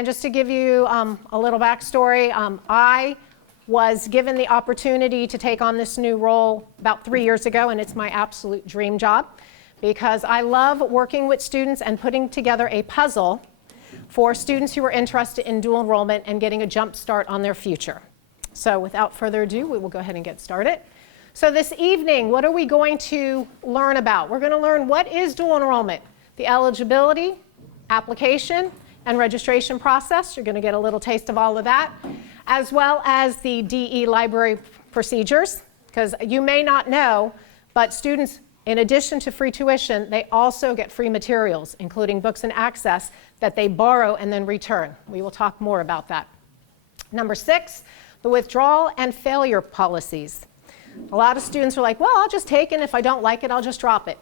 And just to give you a little backstory, I was given the opportunity to take on this new role about 3 years ago, and it's my absolute dream job because I love working with students and putting together a puzzle for students who are interested in dual enrollment and getting a jump start on their future. So without further ado, we will go ahead and get started. So this evening, what are we going to learn about? We're going to learn what is dual enrollment, the eligibility, application, and registration process. You're going to get a little taste of all of that, as well as the DE library procedures, because you may not know, but students, in addition to free tuition, they also get free materials, including books and access that they borrow and then return. We will talk more about that. Number 6, the withdrawal and failure policies. A lot of students are like, well, I'll just take it. If I don't like it, I'll just drop it.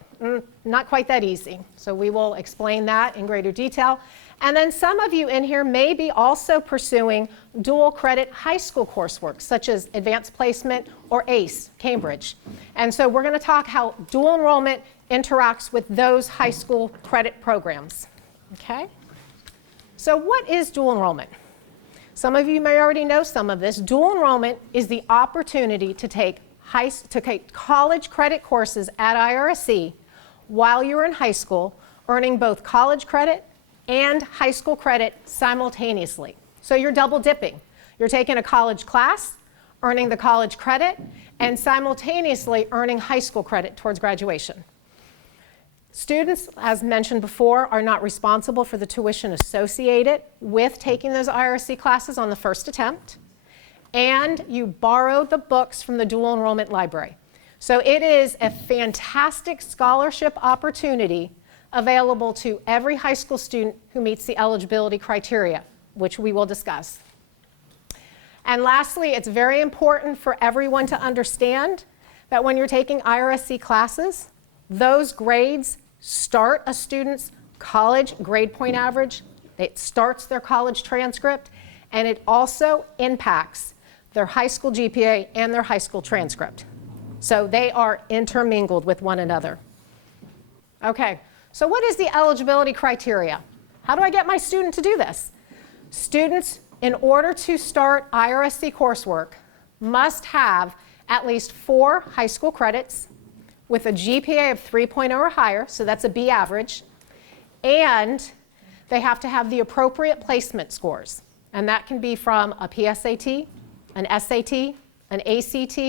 Not quite that easy. So we will explain that in greater detail. And then some of you in here may be also pursuing dual credit high school coursework, such as advanced placement or ACE, Cambridge. And so we're going to talk how dual enrollment interacts with those high school credit programs. Okay? So what is dual enrollment? Some of you may already know some of this. Dual enrollment is the opportunity to take college credit courses at IRSC while you're in high school, earning both college credit and high school credit simultaneously. So you're double dipping. You're taking a college class, earning the college credit, and simultaneously earning high school credit towards graduation. Students, as mentioned before, are not responsible for the tuition associated with taking those IRSC classes on the first attempt, and you borrow the books from the dual enrollment library. So it is a fantastic scholarship opportunity available to every high school student who meets the eligibility criteria, which we will discuss. And lastly, it's very important for everyone to understand that when you're taking IRSC classes, those grades start a student's college grade point average, it starts their college transcript, and it also impacts their high school GPA and their high school transcript. So they are intermingled with one another. Okay. So what is the eligibility criteria? How do I get my student to do this? Students, in order to start IRSC coursework, must have at least 4 high school credits with a GPA of 3.0 or higher, so that's a B average, and they have to have the appropriate placement scores. And that can be from a PSAT, an SAT, an ACT,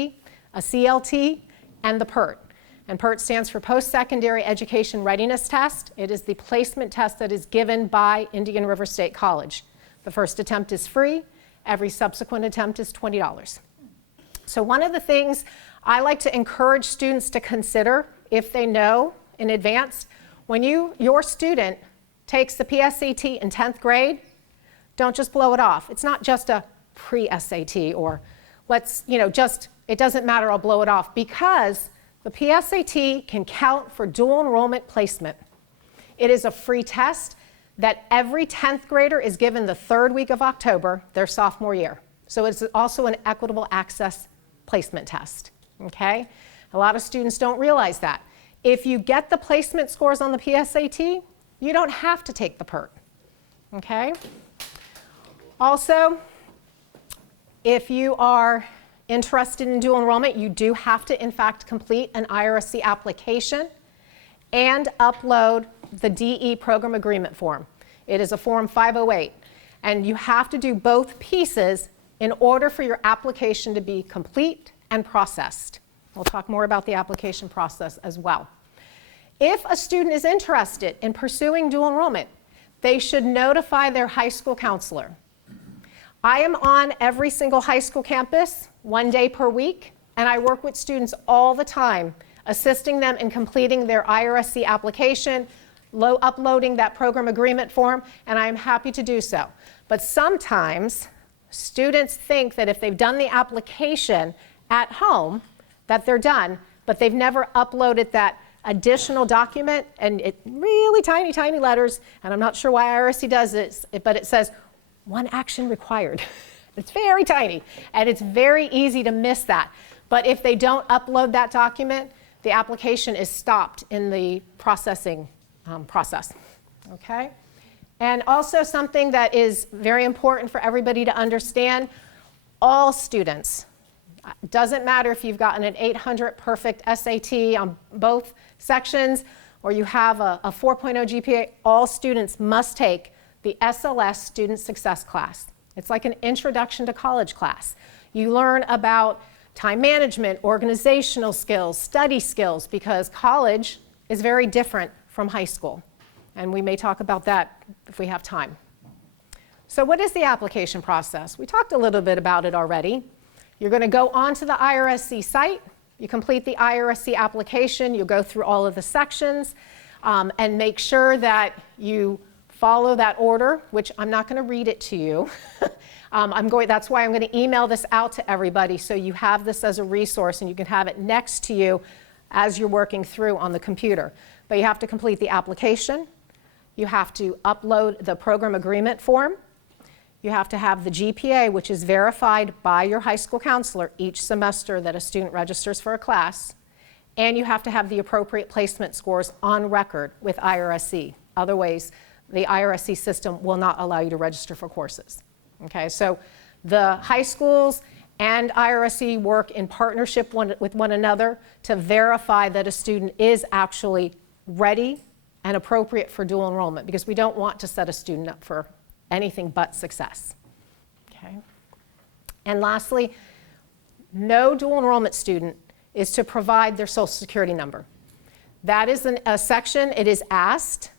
a CLT, and the PERT. And PERT stands for Post-Secondary Education Readiness Test. It is the placement test that is given by Indian River State College. The first attempt is free. Every subsequent attempt is $20. So one of the things I like to encourage students to consider, if they know in advance, when your student takes the PSAT in 10th grade, don't just blow it off. It's not just a pre-SAT or it doesn't matter, I'll blow it off, because the PSAT can count for dual enrollment placement. It is a free test that every 10th grader is given the 3rd week of October, their sophomore year. So it's also an equitable access placement test, okay? A lot of students don't realize that. If you get the placement scores on the PSAT, you don't have to take the PERT, okay? Also, if you are interested in dual enrollment, you do have to, in fact, complete an IRSC application and upload the DE program agreement form. It is a Form 508, and you have to do both pieces in order for your application to be complete and processed. We'll talk more about the application process as well. If a student is interested in pursuing dual enrollment, they should notify their high school counselor. I am on every single high school campus 1 day per week, and I work with students all the time, assisting them in completing their IRSC application, uploading that program agreement form, and I am happy to do so. But sometimes students think that if they've done the application at home, that they're done, but they've never uploaded that additional document, and it really tiny, tiny letters, and I'm not sure why IRSC does this, but it says, 1 action required. It's very tiny, and it's very easy to miss that. But if they don't upload that document, the application is stopped in the processing process, okay? And also something that is very important for everybody to understand, all students, doesn't matter if you've gotten an 800 perfect SAT on both sections or you have a 4.0 GPA, all students must take the SLS Student Success class. It's like an introduction to college class. You learn about time management, organizational skills, study skills, because college is very different from high school. And we may talk about that if we have time. So what is the application process? We talked a little bit about it already. You're going to go onto the IRSC site. You complete the IRSC application. You go through all of the sections and make sure that you follow that order, which I'm not going to read it to you. That's why I'm going to email this out to everybody so you have this as a resource and you can have it next to you as you're working through on the computer. But you have to complete the application. You have to upload the program agreement form. You have to have the GPA, which is verified by your high school counselor each semester that a student registers for a class. And you have to have the appropriate placement scores on record with IRSC. Otherwise, the IRSC system will not allow you to register for courses. Okay, so the high schools and IRSC work in partnership with one another to verify that a student is actually ready and appropriate for dual enrollment, because we don't want to set a student up for anything but success. Okay. And lastly, no dual enrollment student is to provide their social security number. That is a section, it is asked,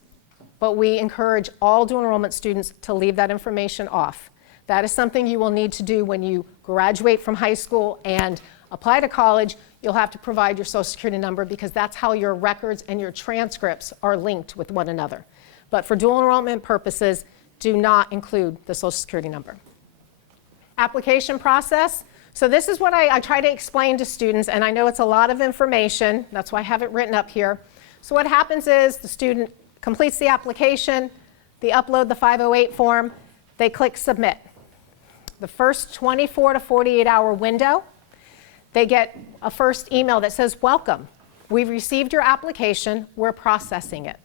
but we encourage all dual enrollment students to leave that information off. That is something you will need to do when you graduate from high school and apply to college. You'll have to provide your social security number because that's how your records and your transcripts are linked with one another. But for dual enrollment purposes, do not include the social security number. Application process. So this is what I try to explain to students, and I know it's a lot of information. That's why I have it written up here. So what happens is the student completes the application, they upload the 508 form, they click submit. The first 24 to 48 hour window, they get a first email that says, welcome, we've received your application, we're processing it.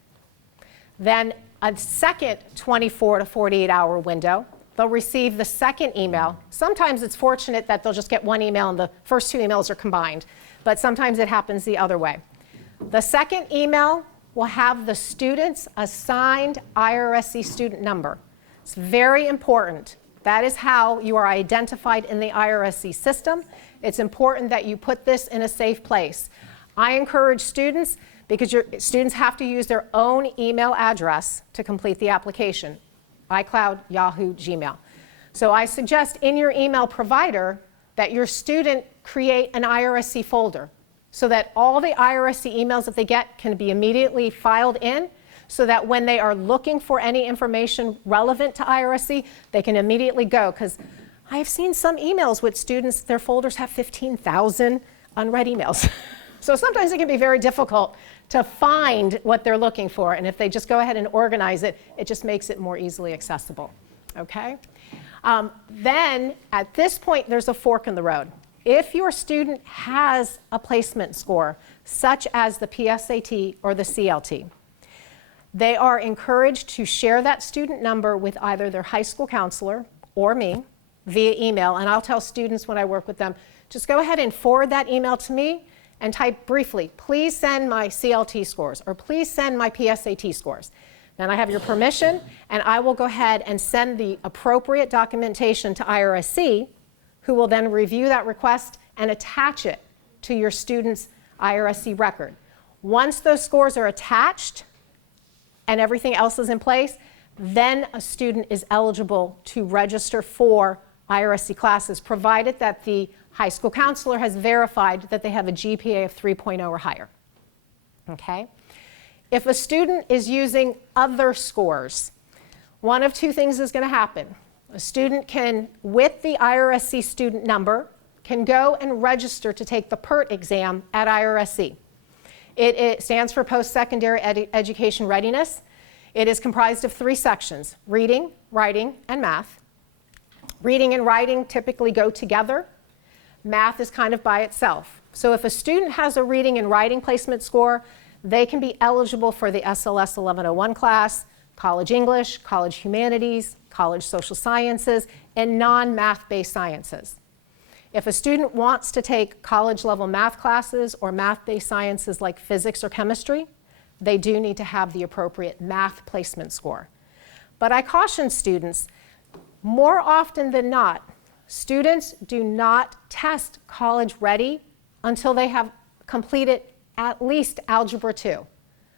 Then a second 24 to 48 hour window, they'll receive the second email. Sometimes it's fortunate that they'll just get one email and the first two emails are combined, but sometimes it happens the other way. The second email will have the student's assigned IRSC student number. It's very important. That is how you are identified in the IRSC system. It's important that you put this in a safe place. I encourage students, because your students have to use their own email address to complete the application, iCloud, Yahoo, Gmail. So I suggest in your email provider that your student create an IRSC folder so that all the IRSC emails that they get can be immediately filed in, so that when they are looking for any information relevant to IRSC, they can immediately go. Because I've seen some emails with students, their folders have 15,000 unread emails. So sometimes it can be very difficult to find what they're looking for. And if they just go ahead and organize it, it just makes it more easily accessible. Okay? Then at this point, there's a fork in the road. If your student has a placement score, such as the PSAT or the CLT, they are encouraged to share that student number with either their high school counselor or me via email. And I'll tell students when I work with them, just go ahead and forward that email to me and type briefly, please send my CLT scores or please send my PSAT scores. Then I have your permission, and I will go ahead and send the appropriate documentation to IRSC, who will then review that request and attach it to your student's IRSC record. Once those scores are attached and everything else is in place, then a student is eligible to register for IRSC classes, provided that the high school counselor has verified that they have a GPA of 3.0 or higher. Okay? If a student is using other scores, one of two things is going to happen. A student can, with the IRSC student number, can go and register to take the PERT exam at IRSC. It stands for Post-Secondary Education Readiness. It is comprised of 3 sections: reading, writing, and math. Reading and writing typically go together. Math is kind of by itself. So if a student has a reading and writing placement score, they can be eligible for the SLS 1101 class, college English, college humanities, college social sciences, and non-math-based sciences. If a student wants to take college-level math classes or math-based sciences like physics or chemistry, they do need to have the appropriate math placement score. But I caution students, more often than not, students do not test college ready until they have completed at least Algebra 2.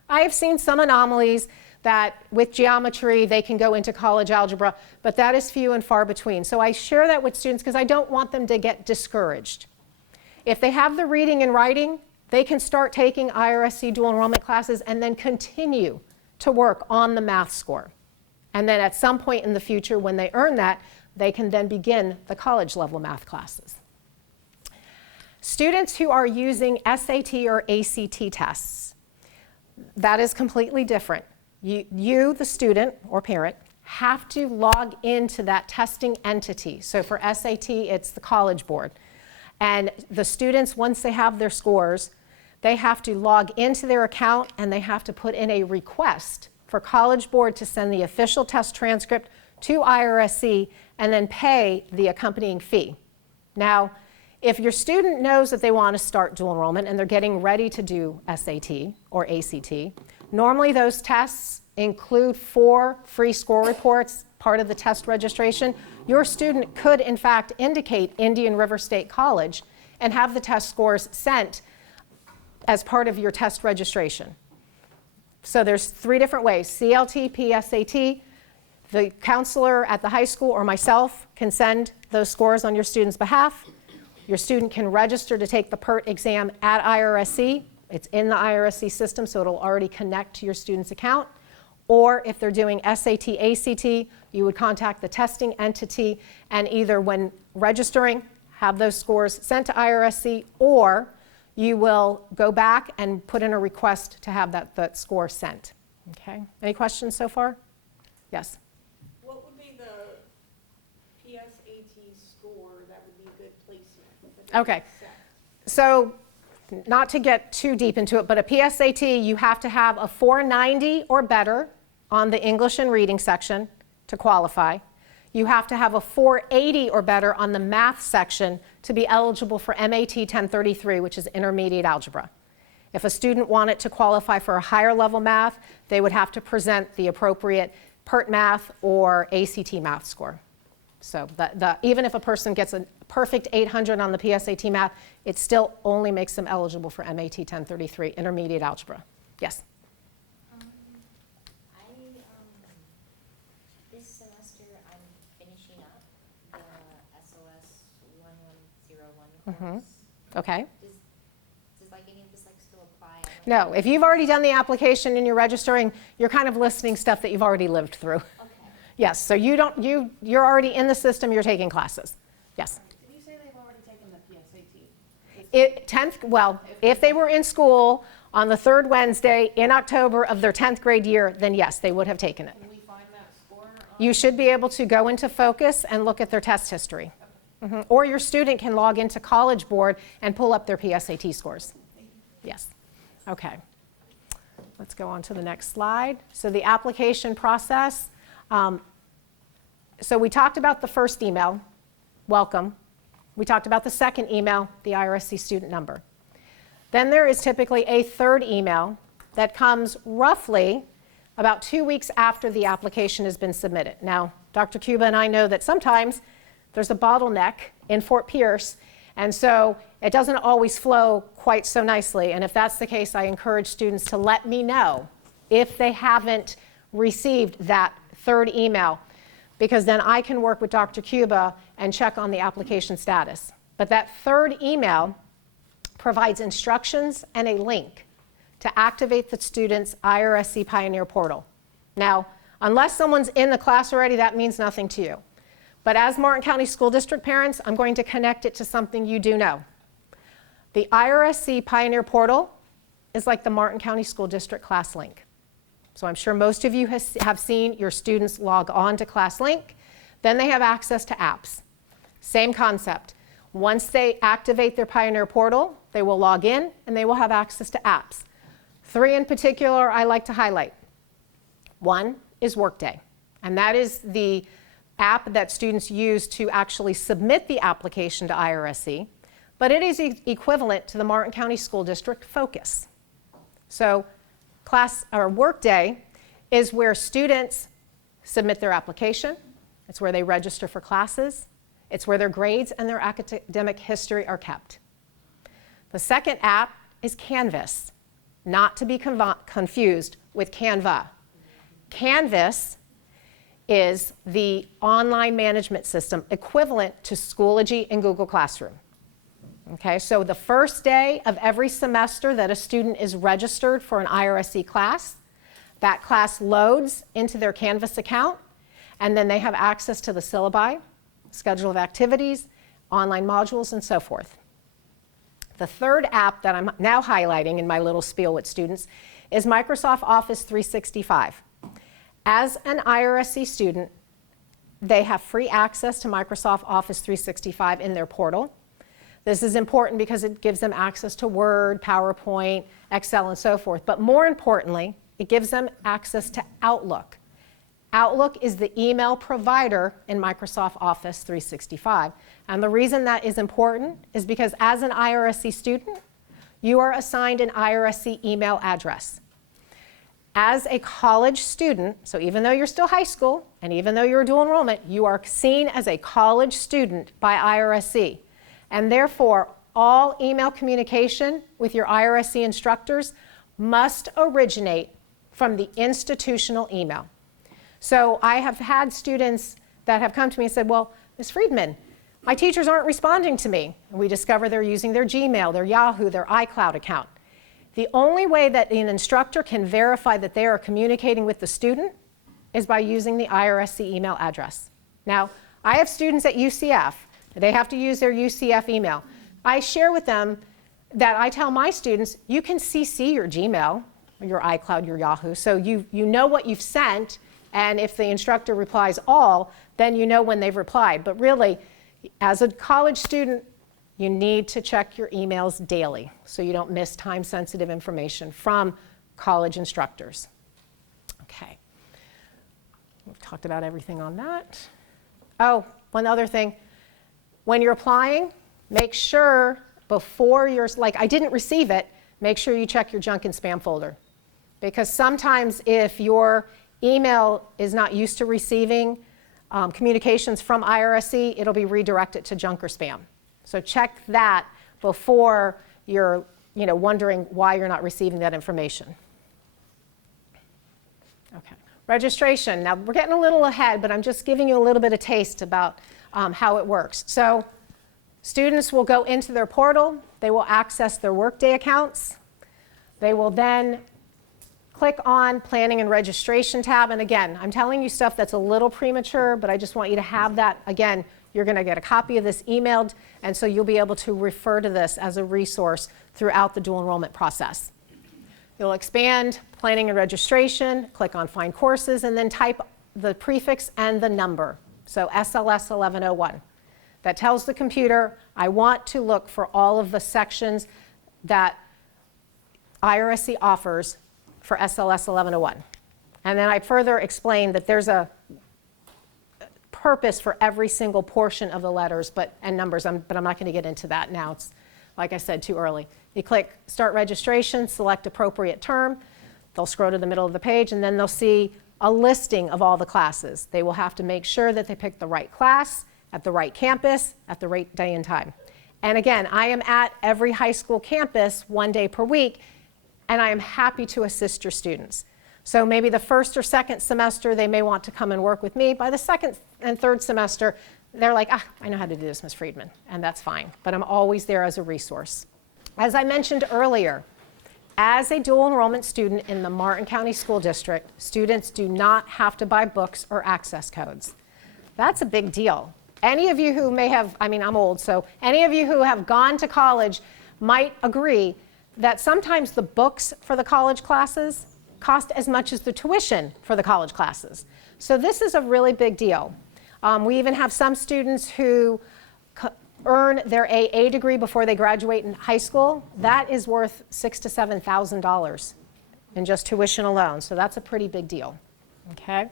I have seen some anomalies that with geometry they can go into college algebra, but that is few and far between. So I share that with students because I don't want them to get discouraged. If they have the reading and writing, they can start taking IRSC dual enrollment classes and then continue to work on the math score. And then at some point in the future when they earn that, they can then begin the college level math classes. Students who are using SAT or ACT tests, that is completely different. You, the student or parent, have to log into that testing entity. So for SAT, it's the College Board. And the students, once they have their scores, they have to log into their account and they have to put in a request for College Board to send the official test transcript to IRSC and then pay the accompanying fee. Now, if your student knows that they want to start dual enrollment and they're getting ready to do SAT or ACT, normally those tests include 4 free score reports, part of the test registration. Your student could, in fact, indicate Indian River State College and have the test scores sent as part of your test registration. So there's 3 different ways: CLT, PSAT. The counselor at the high school or myself can send those scores on your student's behalf. Your student can register to take the PERT exam at IRSC. It's in the IRSC system, so it'll already connect to your student's account. Or if they're doing SAT, ACT, you would contact the testing entity and either when registering, have those scores sent to IRSC, or you will go back and put in a request to have that score sent. Okay, any questions so far? Yes? What would be the PSAT score that would be good placement? Okay, so not to get too deep into it, but a PSAT, you have to have a 490 or better on the English and reading section to qualify. You have to have a 480 or better on the math section to be eligible for MAT 1033, which is intermediate algebra. If a student wanted to qualify for a higher level math, they would have to present the appropriate PERT math or ACT math score. So even if a person gets a perfect 800 on the PSAT math, it still only makes them eligible for MAT 1033, intermediate algebra. Yes? This semester I'm finishing up the SOS 1101 course. Okay. Does like any of this like still apply? No, if you've already done the application and you're registering, you're kind of listing stuff that you've already lived through. Okay. Yes, so you're already in the system, you're taking classes. Yes? Did you say they've already taken the PSAT? If they were in school on the 3rd Wednesday in October of their 10th grade year, then yes, they would have taken it. Can we find that score? You should be able to go into Focus and look at their test history. Or your student can log into College Board and pull up their PSAT scores. Yes. Okay. Let's go on to the next slide. So the application process. So we talked about the first email, welcome. We talked about the second email, the IRSC student number. Then there is typically a 3rd email that comes roughly about 2 weeks after the application has been submitted. Now, Dr. Cuba and I know that sometimes there's a bottleneck in Fort Pierce, and so it doesn't always flow quite so nicely. And if that's the case, I encourage students to let me know if they haven't received that 3rd email, because then I can work with Dr. Cuba and check on the application status. But that 3rd email provides instructions and a link to activate the student's IRSC Pioneer portal. Now, unless someone's in the class already, that means nothing to you. But as Martin County School District parents, I'm going to connect it to something you do know. The IRSC Pioneer portal is like the Martin County School District ClassLink. So I'm sure most of you have seen your students log on to ClassLink. Then they have access to apps. Same concept. Once they activate their Pioneer portal, they will log in and they will have access to apps. 3 in particular I like to highlight. 1 is Workday. And that is the app that students use to actually submit the application to IRSE, but it is equivalent to the Martin County School District Focus. So Workday is where students submit their application. It's where they register for classes. It's where their grades and their academic history are kept. The second app is Canvas, not to be confused with Canva. Canvas is the online management system equivalent to Schoology and Google Classroom. Okay, so the first day of every semester that a student is registered for an IRSE class, that class loads into their Canvas account, and then they have access to the syllabi, schedule of activities, online modules, and so forth. The third app that I'm now highlighting in my little spiel with students is Microsoft Office 365. As an IRSE student, they have free access to Microsoft Office 365 in their portal. This is important because it gives them access to Word, PowerPoint, Excel, and so forth. But more importantly, it gives them access to Outlook. Outlook is the email provider in Microsoft Office 365. And the reason that is important is because as an IRSE student, you are assigned an IRSE email address. As a college student, so even though you're still high school and even though you're dual enrollment, you are seen as a college student by IRSE. And therefore, all email communication with your IRSE instructors must originate from the institutional email. So I have had students that have come to me and said, well, Ms. Friedman, my teachers aren't responding to me. And we discover they're using their Gmail, their Yahoo, their iCloud account. The only way that an instructor can verify that they are communicating with the student is by using the IRSE email address. Now, I have students at UCF. They have to use their UCF email. I share with them that I tell my students, you can CC your Gmail, your iCloud, your Yahoo, so you know what you've sent, and if the instructor replies all, then you know when they've replied. But really, as a college student, you need to check your emails daily so you don't miss time-sensitive information from college instructors. Okay, we've talked about everything on that. Oh, one other thing. When you're applying, make sure before you're, like, I didn't receive it, make sure you check your junk and spam folder. Because sometimes if your email is not used to receiving communications from IRSE, it'll be redirected to junk or spam. So check that before you're wondering why you're not receiving that information. Okay. Registration. Now, we're getting a little ahead, but I'm just giving you a little bit of taste about how it works. So students will go into their portal. They will access their Workday accounts. They will then click on Planning and Registration tab. And again, I'm telling you stuff that's a little premature, but I just want you to have that. Again, you're going to get a copy of this emailed, and so you'll be able to refer to this as a resource throughout the dual enrollment process. You'll expand Planning and Registration, click on Find Courses, and then type the prefix and the number. So SLS 1101. That tells the computer, I want to look for all of the sections that IRSE offers for SLS 1101. And then I further explain that there's a purpose for every single portion of the letters and numbers, but I'm not going to get into that now. It's, like I said, too early. You click Start Registration, select appropriate term. They'll scroll to the middle of the page, and then they'll see a listing of all the classes. They will have to make sure that they pick the right class, at the right campus, at the right day and time. And again, I am at every high school campus 1 day per week, and I am happy to assist your students. So maybe the first or second semester, they may want to come and work with me. By the second and third semester, they're like, I know how to do this, Ms. Friedman, and that's fine. But I'm always there as a resource. As I mentioned earlier, as a dual enrollment student in the Martin County School District, students do not have to buy books or access codes. That's a big deal. Any of you who may have, I'm old, so any of you who have gone to college might agree that sometimes the books for the college classes cost as much as the tuition for the college classes. So this is a really big deal. We even have some students who earn their AA degree before they graduate in high school. That is worth $6,000 to $7,000 in just tuition alone. So that's a pretty big deal. Okay?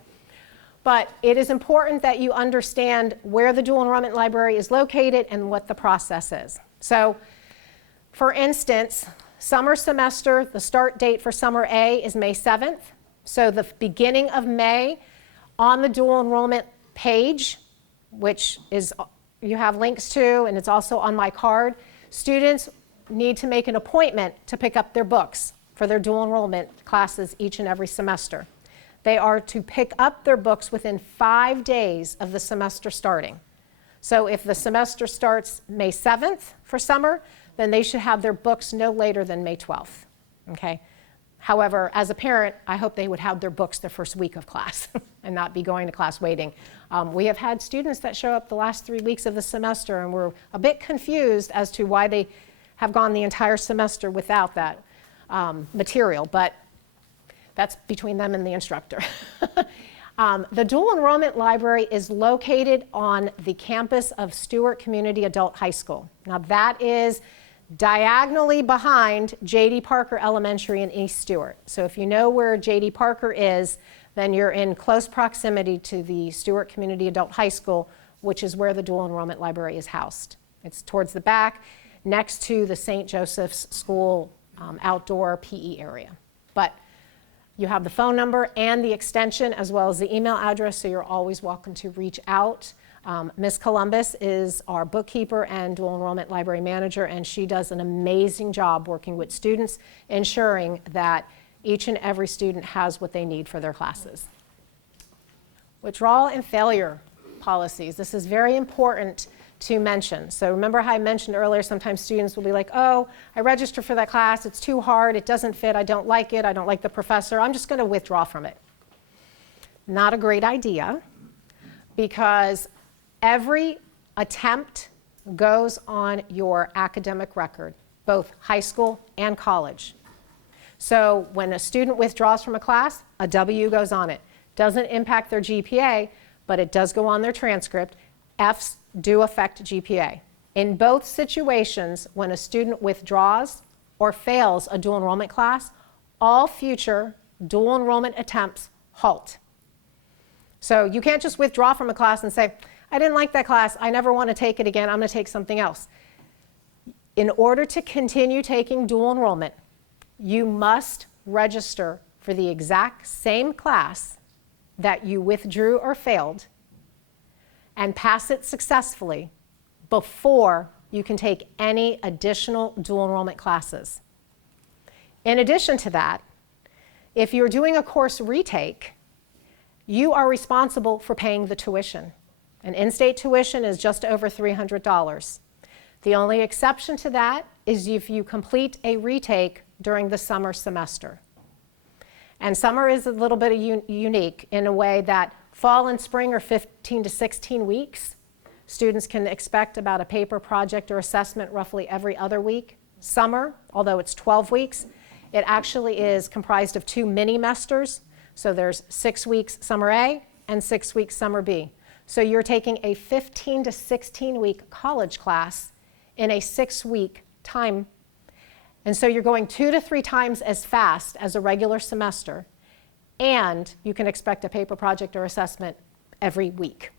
But it is important that you understand where the dual enrollment library is located and what the process is. So, for instance, summer semester, the start date for summer A is May 7th. So the beginning of May, on the dual enrollment page, which is you have links to, and it's also on my card, students need to make an appointment to pick up their books for their dual enrollment classes each and every semester. They are to pick up their books within 5 days of the semester starting. So if the semester starts May 7th for summer, then they should have their books no later than May 12th. Okay? However, as a parent, I hope they would have their books the first week of class and not be going to class waiting. We have had students that show up the last 3 weeks of the semester and we're a bit confused as to why they have gone the entire semester without that material, but that's between them and the instructor. The dual enrollment library is located on the campus of Stewart Community Adult High School. Now that is diagonally behind J.D. Parker Elementary in East Stewart. So if you know where J.D. Parker is, then you're in close proximity to the Stewart Community Adult High School, which is where the dual enrollment library is housed. It's towards the back, next to the St. Joseph's School outdoor PE area. But you have the phone number and the extension as well as the email address, so you're always welcome to reach out. Ms. Columbus is our bookkeeper and dual enrollment library manager, and she does an amazing job working with students, ensuring that each and every student has what they need for their classes. Withdrawal and failure policies. This is very important to mention. So remember how I mentioned earlier, sometimes students will be like, oh, I registered for that class, it's too hard, it doesn't fit, I don't like it, I don't like the professor, I'm just going to withdraw from it. Not a great idea, because every attempt goes on your academic record, both high school and college. So when a student withdraws from a class, a W goes on it. Doesn't impact their GPA, but it does go on their transcript. Fs do affect GPA. In both situations, when a student withdraws or fails a dual enrollment class, all future dual enrollment attempts halt. So you can't just withdraw from a class and say, I didn't like that class, I never want to take it again, I'm going to take something else. In order to continue taking dual enrollment, you must register for the exact same class that you withdrew or failed and pass it successfully before you can take any additional dual enrollment classes. In addition to that, if you're doing a course retake, you are responsible for paying the tuition. An in-state tuition is just over $300. The only exception to that is if you complete a retake during the summer semester. And summer is a little bit unique in a way that fall and spring are 15 to 16 weeks. Students can expect about a paper project or assessment roughly every other week. Summer, although it's 12 weeks, it actually is comprised of 2 mini-mesters. So there's 6 weeks summer A and 6 weeks summer B. So you're taking a 15 to 16 week college class in a 6-week time. And so you're going 2 to 3 times as fast as a regular semester, and you can expect a paper project or assessment every week.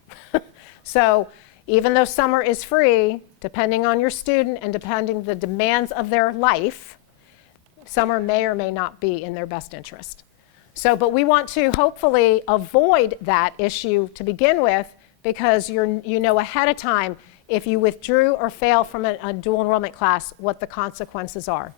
So even though summer is free, depending on your student and depending the demands of their life, summer may or may not be in their best interest. So, but we want to hopefully avoid that issue to begin with, because you know ahead of time if you withdrew or fail from a dual enrollment class, what the consequences are.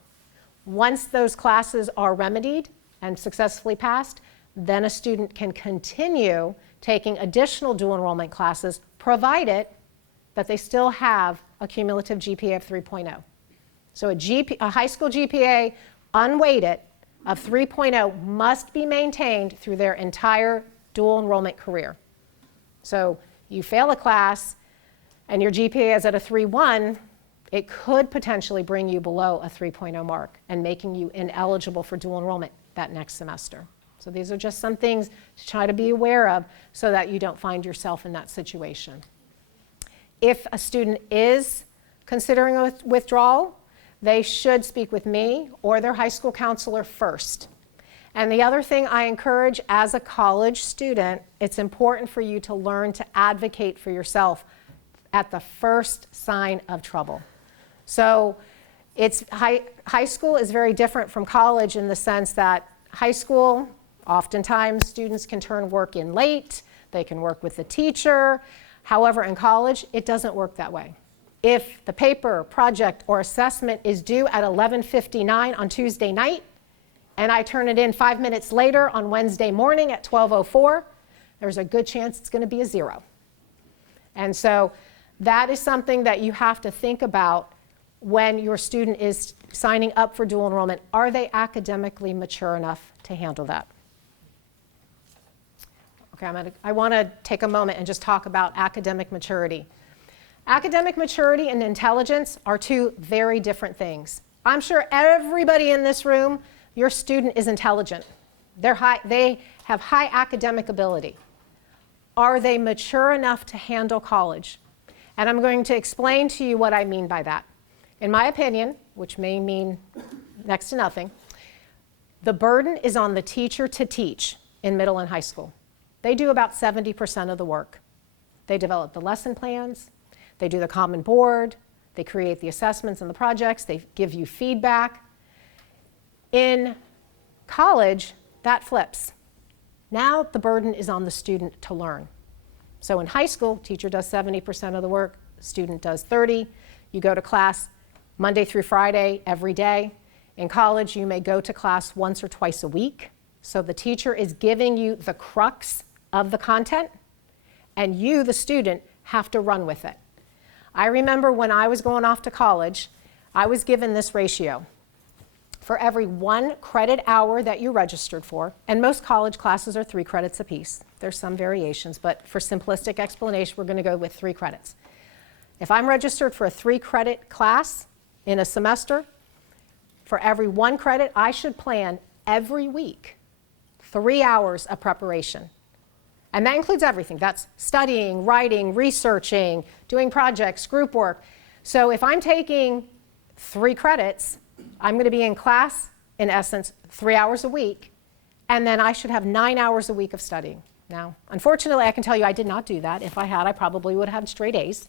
Once those classes are remedied and successfully passed, then a student can continue taking additional dual enrollment classes, provided that they still have a cumulative GPA of 3.0. So a high school GPA unweighted of 3.0 must be maintained through their entire dual enrollment career. So you fail a class and your GPA is at a 3.1, it could potentially bring you below a 3.0 mark and making you ineligible for dual enrollment that next semester. So these are just some things to try to be aware of so that you don't find yourself in that situation. If a student is considering a withdrawal, they should speak with me or their high school counselor first. And the other thing I encourage as a college student, it's important for you to learn to advocate for yourself at the first sign of trouble. So it's high school is very different from college in the sense that high school, oftentimes students can turn work in late, they can work with the teacher. However, in college, it doesn't work that way. If the paper, project, or assessment is due at 11:59 on Tuesday night, and I turn it in 5 minutes later on Wednesday morning at 12:04, there's a good chance it's going to be a 0. And so that is something that you have to think about when your student is signing up for dual enrollment. Are they academically mature enough to handle that? Okay, I want to take a moment and just talk about academic maturity. Academic maturity and intelligence are two very different things. I'm sure everybody in this room, your student is intelligent. They have high academic ability. Are they mature enough to handle college? And I'm going to explain to you what I mean by that. In my opinion, which may mean next to nothing, the burden is on the teacher to teach in middle and high school. They do about 70% of the work. They develop the lesson plans, they do the Common Board, they create the assessments and the projects, they give you feedback. In college, that flips. Now the burden is on the student to learn. So in high school, teacher does 70% of the work, student does 30%. You go to class Monday through Friday every day. In college, you may go to class once or twice a week. So the teacher is giving you the crux of the content, and you, the student, have to run with it. I remember when I was going off to college, I was given this ratio. For every 1 credit hour that you registered for, and most college classes are 3 credits apiece. There's some variations, but for simplistic explanation, we're going to go with 3 credits. If I'm registered for a 3-credit class in a semester, for every 1 credit, I should plan every week 3 hours of preparation. And that includes everything. That's studying, writing, researching, doing projects, group work. So if I'm taking 3 credits, I'm going to be in class, in essence, 3 hours a week, and then I should have 9 hours a week of studying. Now, unfortunately, I can tell you I did not do that. If I had, I probably would have had straight A's.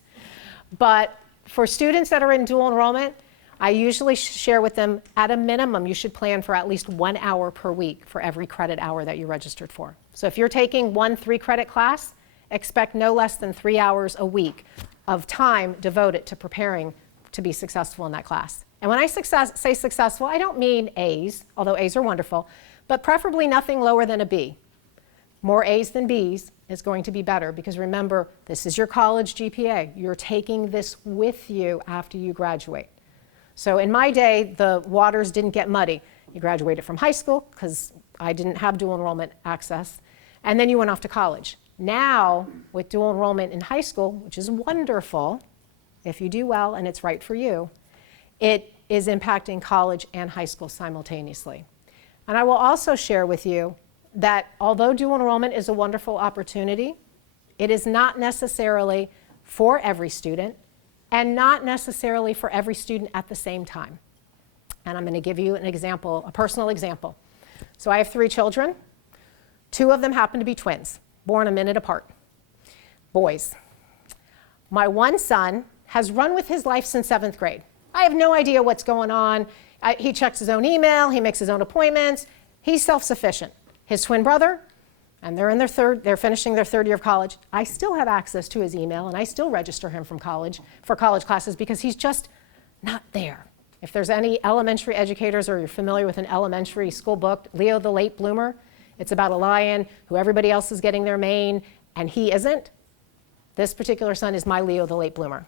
But for students that are in dual enrollment, I usually share with them, at a minimum, you should plan for at least 1 hour per week for every credit hour that you registered for. So if you're taking 1 3-credit class, expect no less than 3 hours a week of time devoted to preparing to be successful in that class. And when I say successful, I don't mean A's, although A's are wonderful, but preferably nothing lower than a B. More A's than B's is going to be better, because remember, this is your college GPA. You're taking this with you after you graduate. So in my day, the waters didn't get muddy. You graduated from high school, because I didn't have dual enrollment access, and then you went off to college. Now, with dual enrollment in high school, which is wonderful, if you do well and it's right for you, it is impacting college and high school simultaneously. And I will also share with you that although dual enrollment is a wonderful opportunity, it is not necessarily for every student, and not necessarily for every student at the same time. And I'm going to give you an example, a personal example. So I have 3 children. 2 of them happen to be twins, born a minute apart, boys. My one son has run with his life since 7th grade. I have no idea what's going on. He checks his own email, he makes his own appointments, he's self-sufficient. His twin brother, and they're finishing their 3rd year of college, I still have access to his email, and I still register him for college classes, because he's just not there. If there's any elementary educators, or you're familiar with an elementary school book, Leo the Late Bloomer, it's about a lion who everybody else is getting their mane, and he isn't. This particular son is my Leo the Late Bloomer.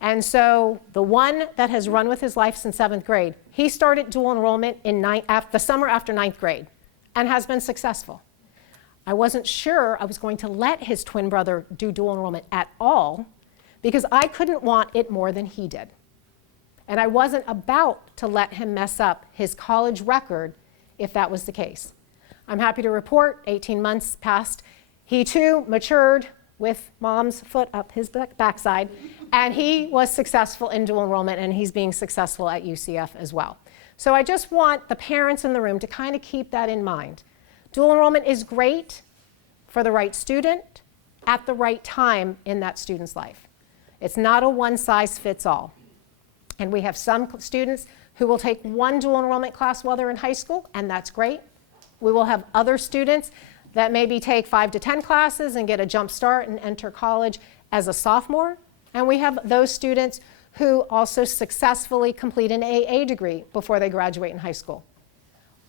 And so the one that has run with his life since 7th grade, he started dual enrollment in the summer after 9th grade and has been successful. I wasn't sure I was going to let his twin brother do dual enrollment at all, because I couldn't want it more than he did. And I wasn't about to let him mess up his college record if that was the case. I'm happy to report 18 months passed. He too matured with mom's foot up his backside, and he was successful in dual enrollment, and he's being successful at UCF as well. So I just want the parents in the room to kind of keep that in mind. Dual enrollment is great for the right student at the right time in that student's life. It's not a one-size-fits-all. And we have some students who will take one dual enrollment class while they're in high school, and that's great. We will have other students that maybe take 5 to 10 classes and get a jump start and enter college as a sophomore. And we have those students who also successfully complete an AA degree before they graduate in high school.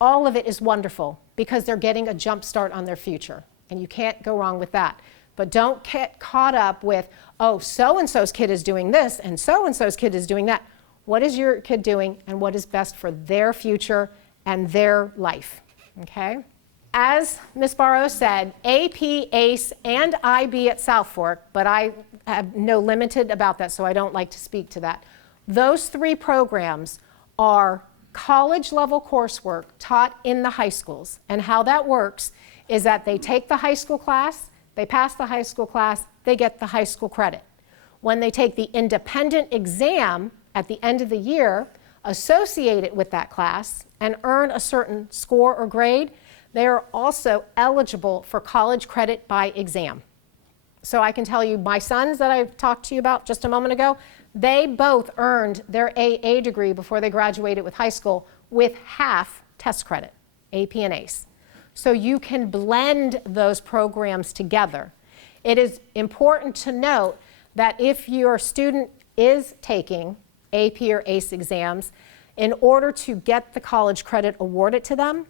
All of it is wonderful because they're getting a jump start on their future, and you can't go wrong with that. But don't get caught up with, oh, so-and-so's kid is doing this and so-and-so's kid is doing that. What is your kid doing and what is best for their future and their life, okay? As Ms. Barrow said, AP, ACE, and IB at South Fork, but I have no limited about that, so I don't like to speak to that. Those 3 programs are college-level coursework taught in the high schools. And how that works is that they take the high school class, they pass the high school class, they get the high school credit. When they take the independent exam at the end of the year, associate it with that class, and earn a certain score or grade, they are also eligible for college credit by exam. So I can tell you my sons that I talked to you about just a moment ago, they both earned their AA degree before they graduated with high school with half test credit, AP and ACE. So you can blend those programs together. It is important to note that if your student is taking AP or ACE exams, in order to get the college credit awarded to them,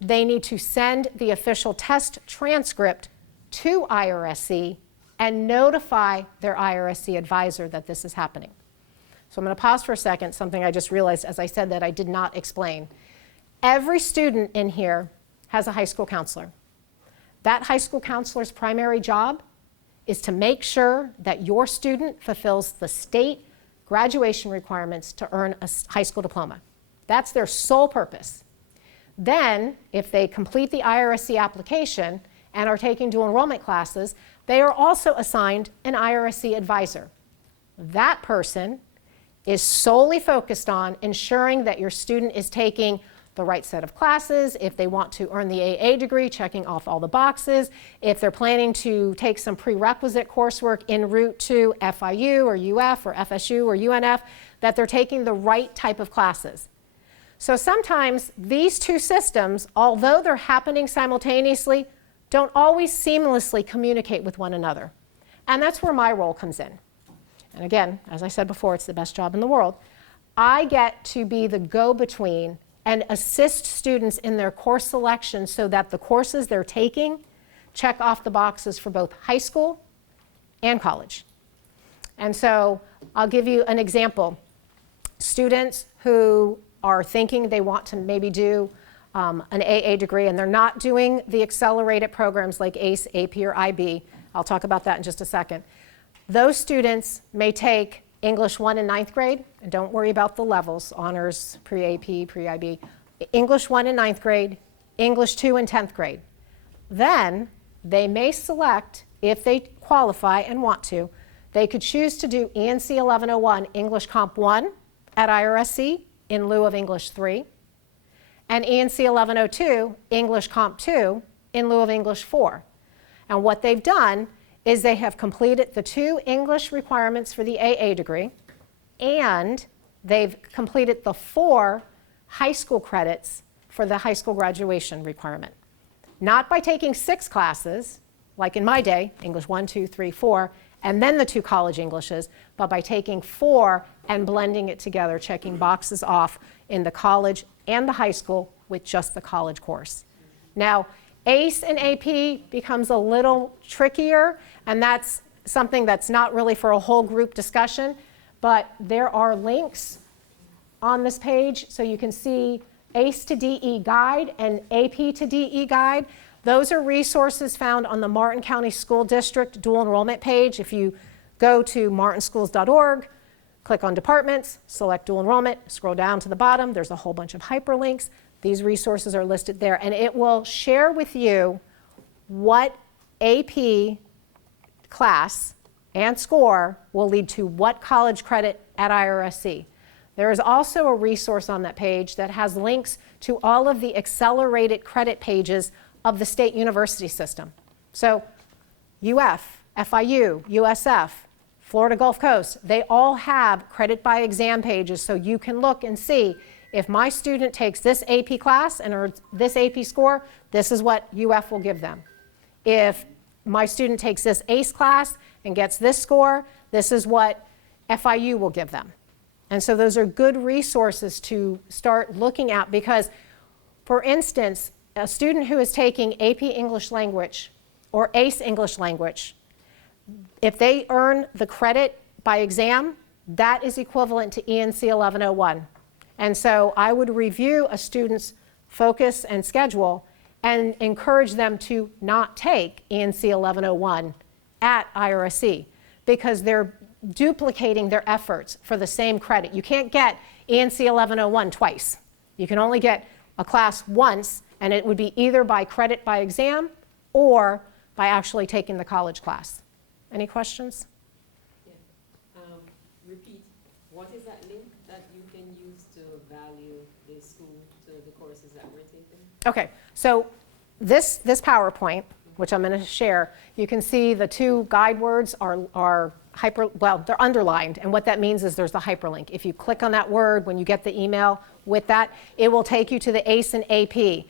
they need to send the official test transcript to IRSC and notify their IRSC advisor that this is happening. So I'm going to pause for a second, something I just realized as I said that I did not explain. Every student in here has a high school counselor. That high school counselor's primary job is to make sure that your student fulfills the state graduation requirements to earn a high school diploma. That's their sole purpose. Then, if they complete the IRSC application and are taking dual enrollment classes, they are also assigned an IRSC advisor. That person is solely focused on ensuring that your student is taking the right set of classes, if they want to earn the AA degree, checking off all the boxes, if they're planning to take some prerequisite coursework en route to FIU or UF or FSU or UNF, that they're taking the right type of classes. So sometimes these 2 systems, although they're happening simultaneously, don't always seamlessly communicate with one another. And that's where my role comes in. And again, as I said before, it's the best job in the world. I get to be the go-between and assist students in their course selection so that the courses they're taking check off the boxes for both high school and college. And so I'll give you an example. Students who are thinking they want to maybe do an AA degree and they're not doing the accelerated programs like ACE, AP, or IB. I'll talk about that in just a second. Those students may take English 1 in 9th grade, and don't worry about the levels, honors, pre-AP, pre-IB. English 1 in 9th grade, English 2 in 10th grade. Then they may select, if they qualify and want to, they could choose to do ENC 1101 English Comp 1 at IRSC in lieu of English 3, and ENC 1102 English Comp 2 in lieu of English 4. And what they've done is they have completed the 2 English requirements for the AA degree, and they've completed the 4 high school credits for the high school graduation requirement. Not by taking 6 classes, like in my day, English 1, 2, 3, 4, and then the 2 college Englishes, but by taking 4 and blending it together, checking boxes off in the college and the high school with just the college course. Now, ACE and AP becomes a little trickier, and that's something that's not really for a whole group discussion, but there are links on this page so you can see ACE to DE guide and AP to DE guide. Those are resources found on the Martin County School District dual enrollment page. If you go to martinschools.org, click on departments, select dual enrollment, scroll down to the bottom, there's a whole bunch of hyperlinks. These resources are listed there, and it will share with you what AP class and score will lead to what college credit at IRSC. There is also a resource on that page that has links to all of the accelerated credit pages of the state university system. So UF, FIU, USF, Florida Gulf Coast, they all have credit by exam pages, so you can look and see if my student takes this AP class and earns this AP score, this is what UF will give them. If my student takes this ACE class and gets this score, this is what FIU will give them. And so those are good resources to start looking at because, for instance, a student who is taking AP English Language or ACE English Language, if they earn the credit by exam, that is equivalent to ENC 1101. And so I would review a student's focus and schedule and encourage them to not take ENC 1101 at IRSC because they're duplicating their efforts for the same credit. You can't get ENC 1101 twice. You can only get a class once, and it would be either by credit by exam or by actually taking the college class. Any questions? Yeah. Repeat, what is that link that you can use to value the school, to the courses that we're taking? Okay, so this PowerPoint, which I'm going to share, you can see the two guide words are they're underlined, and what that means is there's the hyperlink. If you click on that word when you get the email with that, it will take you to the ACE and AP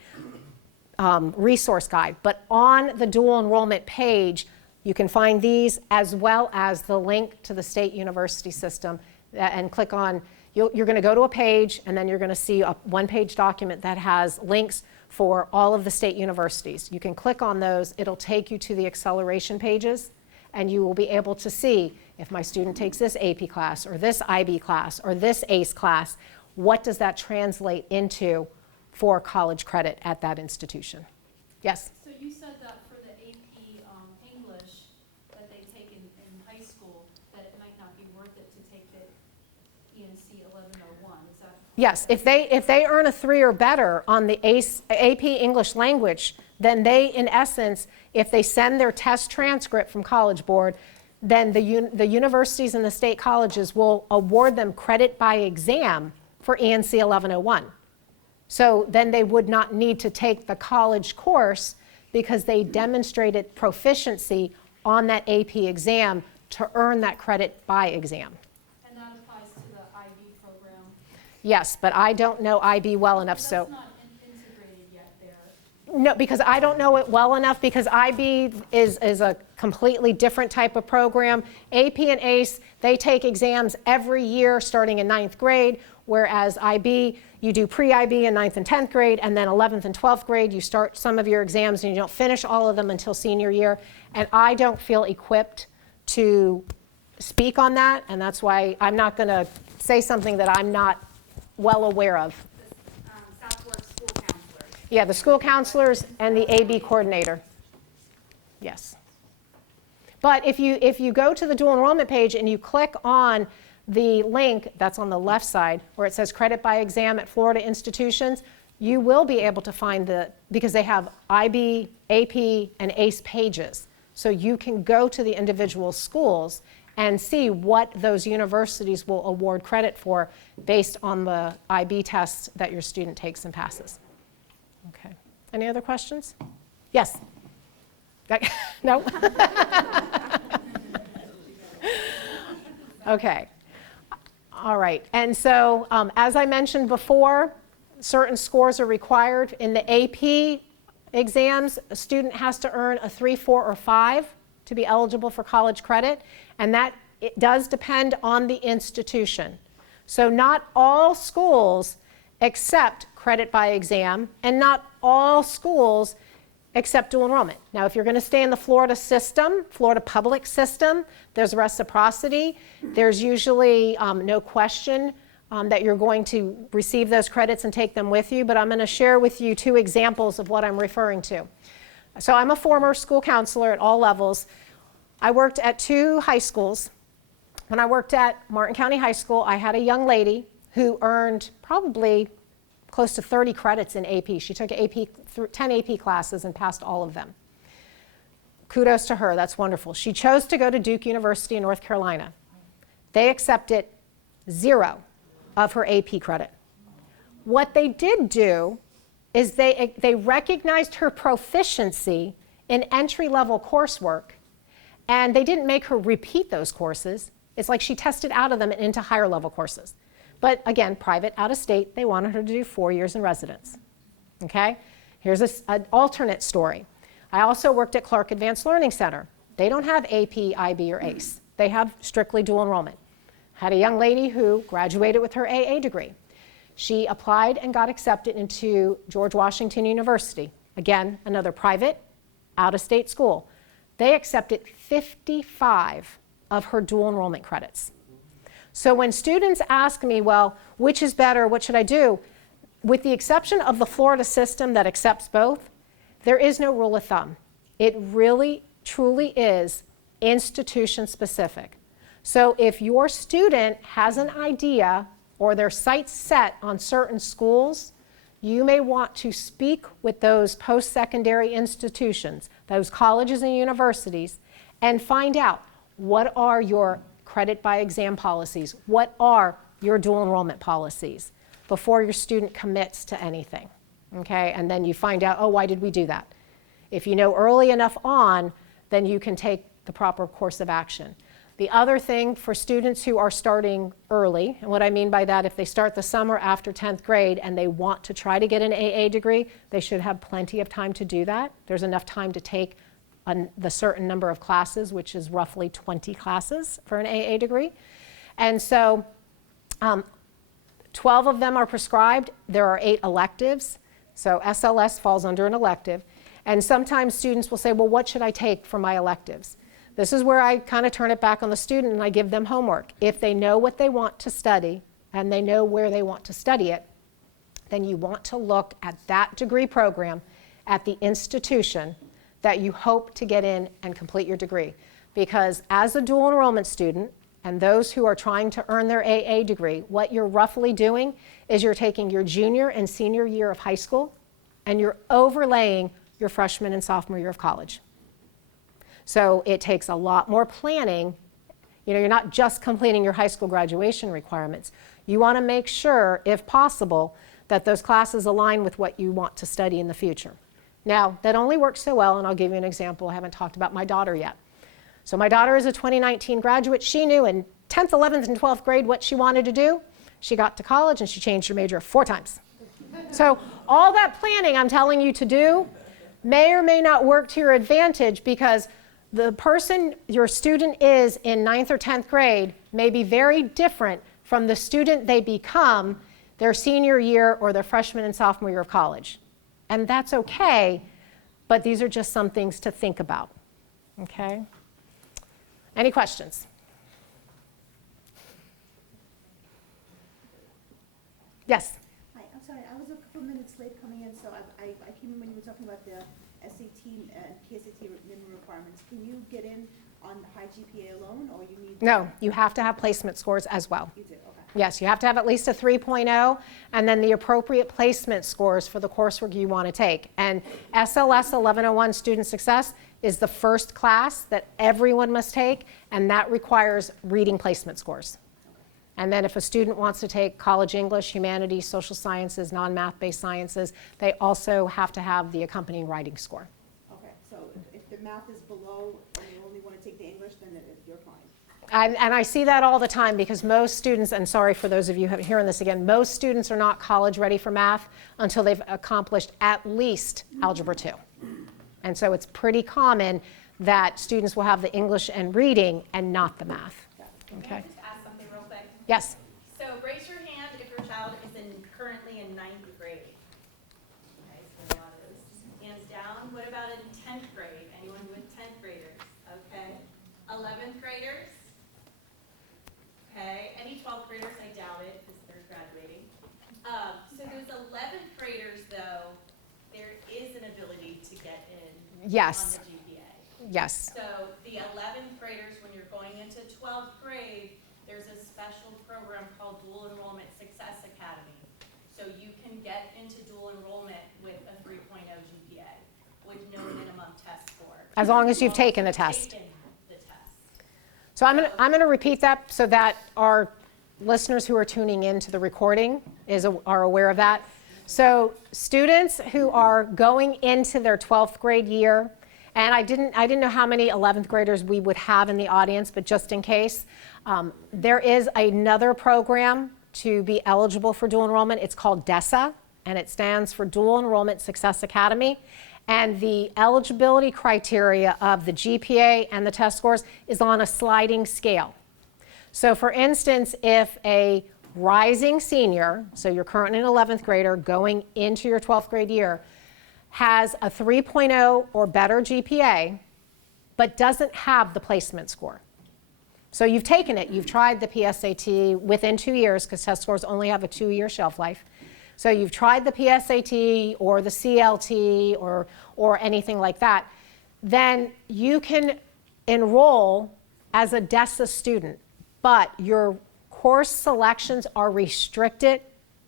resource guide. But on the dual enrollment page, you can find these as well as the link to the state university system and click on, you're going to go to a page and then you're going to see a one-page document that has links for all of the state universities. You can click on those, it'll take you to the acceleration pages, and you will be able to see if my student takes this AP class or this IB class or this ACE class, what does that translate into for college credit at that institution? Yes? So you said that for the AP English that they take in high school, that it might not be worth it to take the ENC 1101, is that? Yes, if they earn a 3 or better on the AP English Language, then they, in essence, if they send their test transcript from College Board, then the universities and the state colleges will award them credit by exam for ENC 1101. So then they would not need to take the college course because they demonstrated proficiency on that AP exam to earn that credit by exam. And that applies to the IB program? Yes, but I don't know IB well enough, so. That's not integrated yet there? No, because I don't know it well enough, because IB is a completely different type of program. AP and ACE, they take exams every year starting in 9th grade, whereas IB, you do pre-IB in 9th and 10th grade, and then 11th and 12th grade, you start some of your exams and you don't finish all of them until senior year. And I don't feel equipped to speak on that, and that's why I'm not going to say something that I'm not well aware of. Southwark school counselors. Yeah, the school counselors and the AB coordinator. Yes. But if you go to the dual enrollment page and you click on the link that's on the left side where it says credit by exam at Florida institutions, you will be able to find because they have IB, AP, and ACE pages. So you can go to the individual schools and see what those universities will award credit for based on the IB tests that your student takes and passes. Okay. Any other questions? Yes? No? Okay. All right. And so, as I mentioned before, certain scores are required. In the AP exams, a student has to earn a 3, 4, or 5 to be eligible for college credit, and that it does depend on the institution. So not all schools accept credit by exam, and not all schools accept dual enrollment. Now, if you're going to stay in the Florida system, Florida public system, there's reciprocity. There's usually no question that you're going to receive those credits and take them with you, but I'm going to share with you 2 examples of what I'm referring to. So I'm a former school counselor at all levels. I worked at 2 high schools. When I worked at Martin County High School, I had a young lady who earned probably close to 30 credits in AP. She took 10 AP classes and passed all of them. Kudos to her, that's wonderful. She chose to go to Duke University in North Carolina. They accepted 0 of her AP credit. What they did do is they recognized her proficiency in entry-level coursework, and they didn't make her repeat those courses. It's like she tested out of them and into higher level courses. But again, private, out of state, they wanted her to do 4 years in residence. Okay? Here's an alternate story. I also worked at Clark Advanced Learning Center. They don't have AP, IB, or ACE. They have strictly dual enrollment. Had a young lady who graduated with her AA degree. She applied and got accepted into George Washington University. Again, another private, out-of-state school. They accepted 55 of her dual enrollment credits. So when students ask me, well, which is better, what should I do? With the exception of the Florida system that accepts both, there is no rule of thumb. It really, truly is institution specific. So if your student has an idea or their sights set on certain schools, you may want to speak with those post-secondary institutions, those colleges and universities, and find out what are your credit by exam policies, what are your dual enrollment policies before your student commits to anything, okay? And then you find out, oh, why did we do that? If you know early enough on, then you can take the proper course of action. The other thing for students who are starting early, and what I mean by that, if they start the summer after 10th grade and they want to try to get an AA degree, they should have plenty of time to do that. There's enough time to take the certain number of classes, which is roughly 20 classes for an AA degree. And so 12 of them are prescribed. There are 8 electives. So SLS falls under an elective. And sometimes students will say, well, what should I take for my electives? This is where I kind of turn it back on the student and I give them homework. If they know what they want to study and they know where they want to study it, then you want to look at that degree program at the institution that you hope to get in and complete your degree. Because as a dual enrollment student, and those who are trying to earn their AA degree, what you're roughly doing is you're taking your junior and senior year of high school and you're overlaying your freshman and sophomore year of college. So it takes a lot more planning. You know, you're not just completing your high school graduation requirements. You want to make sure, if possible, that those classes align with what you want to study in the future. Now, that only works so well, and I'll give you an example. I haven't talked about my daughter yet. So my daughter is a 2019 graduate. She knew in 10th, 11th, and 12th grade what she wanted to do. She got to college and she changed her major 4 times. So all that planning I'm telling you to do may or may not work to your advantage because the person your student is in 9th or 10th grade may be very different from the student they become their senior year or their freshman and sophomore year of college. And that's okay, but these are just some things to think about, okay? Any questions? Yes? Hi, I'm sorry, I was a couple minutes late coming in, so I came in when you were talking about the SAT and PSAT minimum requirements. Can you get in on high GPA alone, or you need? No, you have to have placement scores as well. You do, okay. Yes, you have to have at least a 3.0 and then the appropriate placement scores for the coursework you want to take. And SLS 1101 Student Success is the first class that everyone must take, and that requires reading placement scores. And then if a student wants to take college English, humanities, social sciences, non-math-based sciences, they also have to have the accompanying writing score. Okay, so if the math is below and you only want to take the English, then you're fine. And I see that all the time because most students, and sorry for those of you hearing this again, most students are not college ready for math until they've accomplished at least Algebra 2. And so it's pretty common that students will have the English and reading and not the math. Can I just ask something real quick? Yes? So raise your hand if your child is currently in 9th grade. Okay, so a lot of those. Hands down. What about in 10th grade? Anyone with 10th graders? Okay. 11th graders? Okay. Any 12th graders? I doubt it because they're graduating. So those 11th graders, though, there is an ability to get in Yes. on the GPA. Yes. So the 11th graders, when you're going into 12th grade, there's a special program called Dual Enrollment Success Academy. So you can get into dual enrollment with a 3.0 GPA with no minimum test score. As long as you've As long taken the as you've test. taken the test. So I'm going to repeat that so that our listeners who are tuning in to the recording are aware of that. So students who are going into their 12th grade year, and I didn't know how many 11th graders we would have in the audience, but just in case, there is another program to be eligible for dual enrollment. It's called DESA, and it stands for Dual Enrollment Success Academy. And the eligibility criteria of the GPA and the test scores is on a sliding scale. So for instance, if a rising senior, so you're currently an 11th grader going into your 12th grade year, has a 3.0 or better GPA, but doesn't have the placement score. So you've taken it, you've tried the PSAT within 2 years, because test scores only have a 2-year shelf life. So you've tried the PSAT or the CLT or anything like that, then you can enroll as a DESA student, but your course selections are restricted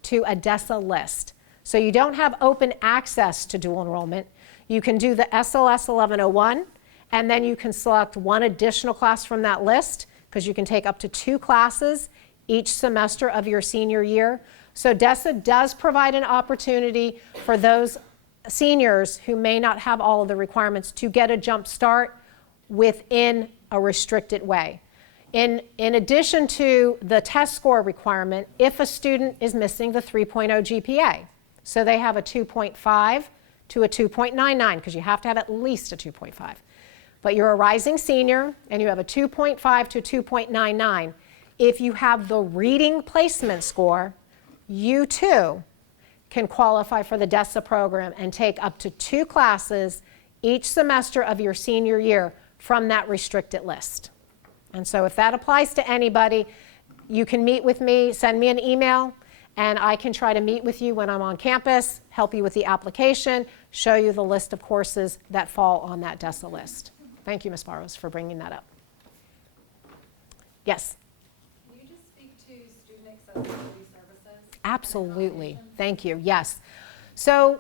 to a DESA list. So you don't have open access to dual enrollment. You can do the SLS 1101, and then you can select one additional class from that list, because you can take up to 2 classes each semester of your senior year. So DESA does provide an opportunity for those seniors who may not have all of the requirements to get a jump start within a restricted way. In addition to the test score requirement, if a student is missing the 3.0 GPA, so they have a 2.5 to a 2.99, because you have to have at least a 2.5. But you're a rising senior and you have a 2.5 to 2.99. If you have the reading placement score, you too can qualify for the DESA program and take up to 2 classes each semester of your senior year from that restricted list. And so if that applies to anybody, you can meet with me, send me an email, and I can try to meet with you when I'm on campus, help you with the application, show you the list of courses that fall on that DESA list. Thank you, Ms. Barrows, for bringing that up. Yes? Can you just speak to student accessibility services? Absolutely. Thank you. Yes. So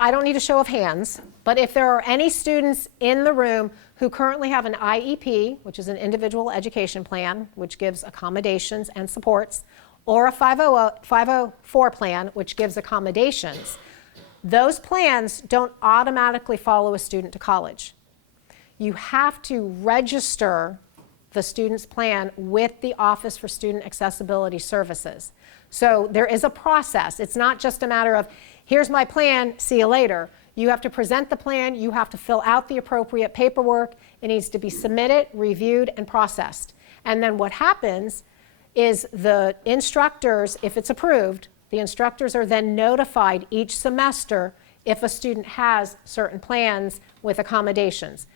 I don't need a show of hands, but if there are any students in the room who currently have an IEP, which is an individual education plan, which gives accommodations and supports, or a 504 plan, which gives accommodations, those plans don't automatically follow a student to college. You have to register the student's plan with the Office for Student Accessibility Services. So there is a process. It's not just a matter of, here's my plan, see you later. You have to present the plan, you have to fill out the appropriate paperwork, it needs to be submitted, reviewed, and processed. And then what happens is the instructors, if it's approved, the instructors are then notified each semester if a student has certain plans with accommodations.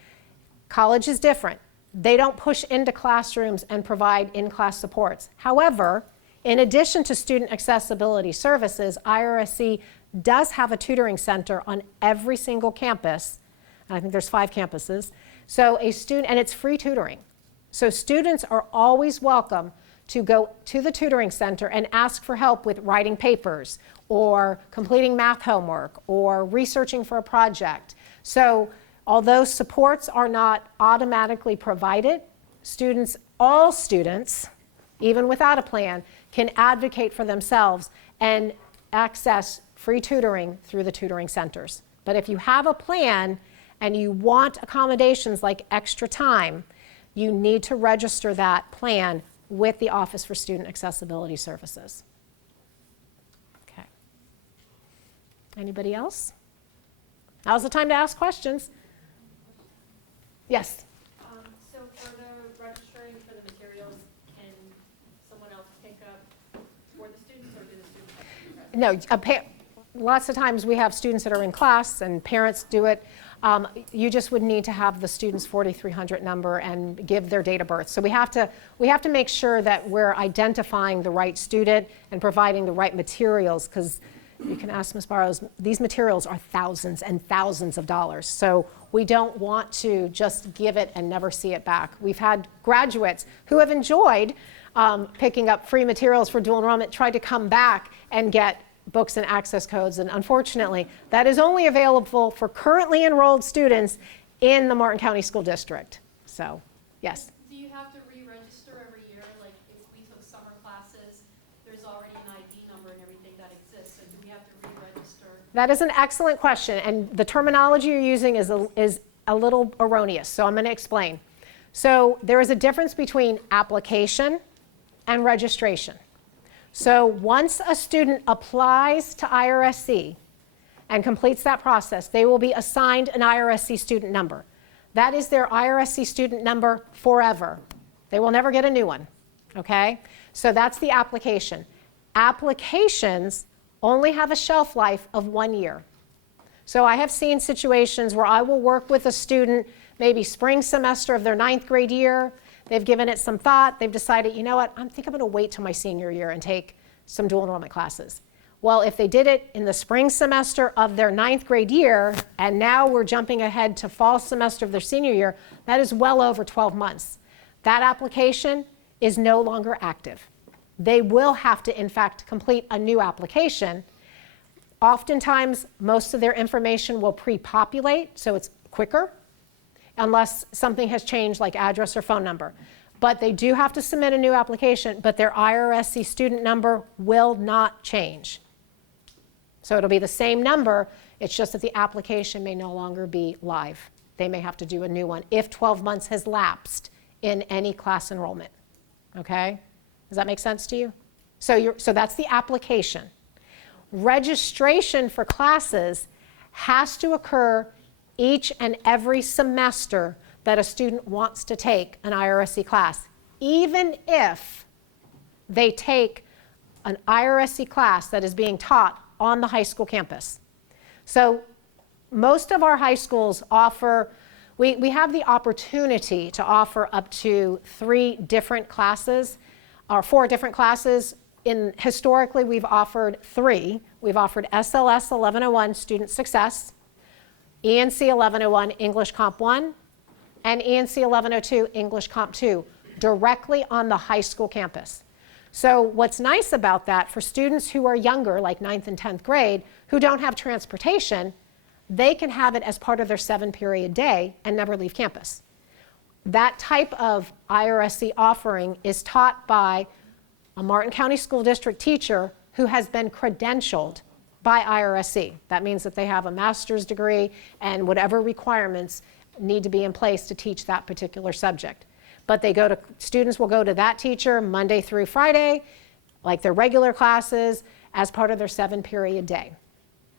College is different. They don't push into classrooms and provide in-class supports. However, in addition to student accessibility services, IRSC does have a tutoring center on every single campus. I think there's 5 campuses. So a student, and it's free tutoring. So students are always welcome to go to the tutoring center and ask for help with writing papers or completing math homework or researching for a project. So although supports are not automatically provided, all students, even without a plan, can advocate for themselves and access free tutoring through the tutoring centers. But if you have a plan and you want accommodations like extra time, you need to register that plan with the Office for Student Accessibility Services. Okay. Anybody else? Now's the time to ask questions. Yes? So for the registering for the materials, can someone else pick up for the students, or do the students have to be present? No, lots of times we have students that are in class and parents do it. You just would need to have the student's 4300 number and give their date of birth. So we have to make sure that we're identifying the right student and providing the right materials, because you can ask Ms. Barrows, these materials are thousands and thousands of dollars. So we don't want to just give it and never see it back. We've had graduates who have enjoyed picking up free materials for dual enrollment, tried to come back and get books and access codes, and unfortunately, that is only available for currently enrolled students in the Martin County School District. So, yes? Do you have to re-register every year? Like if we took summer classes, there's already an ID number and everything that exists, so do we have to re-register? That is an excellent question, and the terminology you're using is a little erroneous, so I'm going to explain. So there is a difference between application and registration. So once a student applies to IRSC and completes that process, they will be assigned an IRSC student number. That is their IRSC student number forever. They will never get a new one, okay? So that's the application. Applications only have a shelf life of 1 year. So I have seen situations where I will work with a student, maybe spring semester of their 9th grade year. They've given it some thought. They've decided, you know what, I think I'm going to wait till my senior year and take some dual enrollment classes. Well, if they did it in the spring semester of their 9th grade year, and now we're jumping ahead to fall semester of their senior year, that is well over 12 months. That application is no longer active. They will have to, in fact, complete a new application. Oftentimes, most of their information will pre-populate, so it's quicker, unless something has changed like address or phone number. But they do have to submit a new application, but their IRSC student number will not change. So it'll be the same number, it's just that the application may no longer be live. They may have to do a new one if 12 months has lapsed in any class enrollment. Okay? Does that make sense to you? So that's the application. Registration for classes has to occur each and every semester that a student wants to take an IRSC class, even if they take an IRSC class that is being taught on the high school campus. So most of our high schools offer, we have the opportunity to offer up to 3 different classes, or 4 different classes. Historically, we've offered 3. We've offered SLS 1101 Student Success, ENC 1101 English Comp 1, and ENC 1102 English Comp 2 directly on the high school campus. So what's nice about that for students who are younger, like 9th and 10th grade, who don't have transportation, they can have it as part of their 7-period day and never leave campus. That type of IRSC offering is taught by a Martin County School District teacher who has been credentialed by IRSC. That means that they have a master's degree and whatever requirements need to be in place to teach that particular subject. But students will go to that teacher Monday through Friday, like their regular classes, as part of their 7-period day.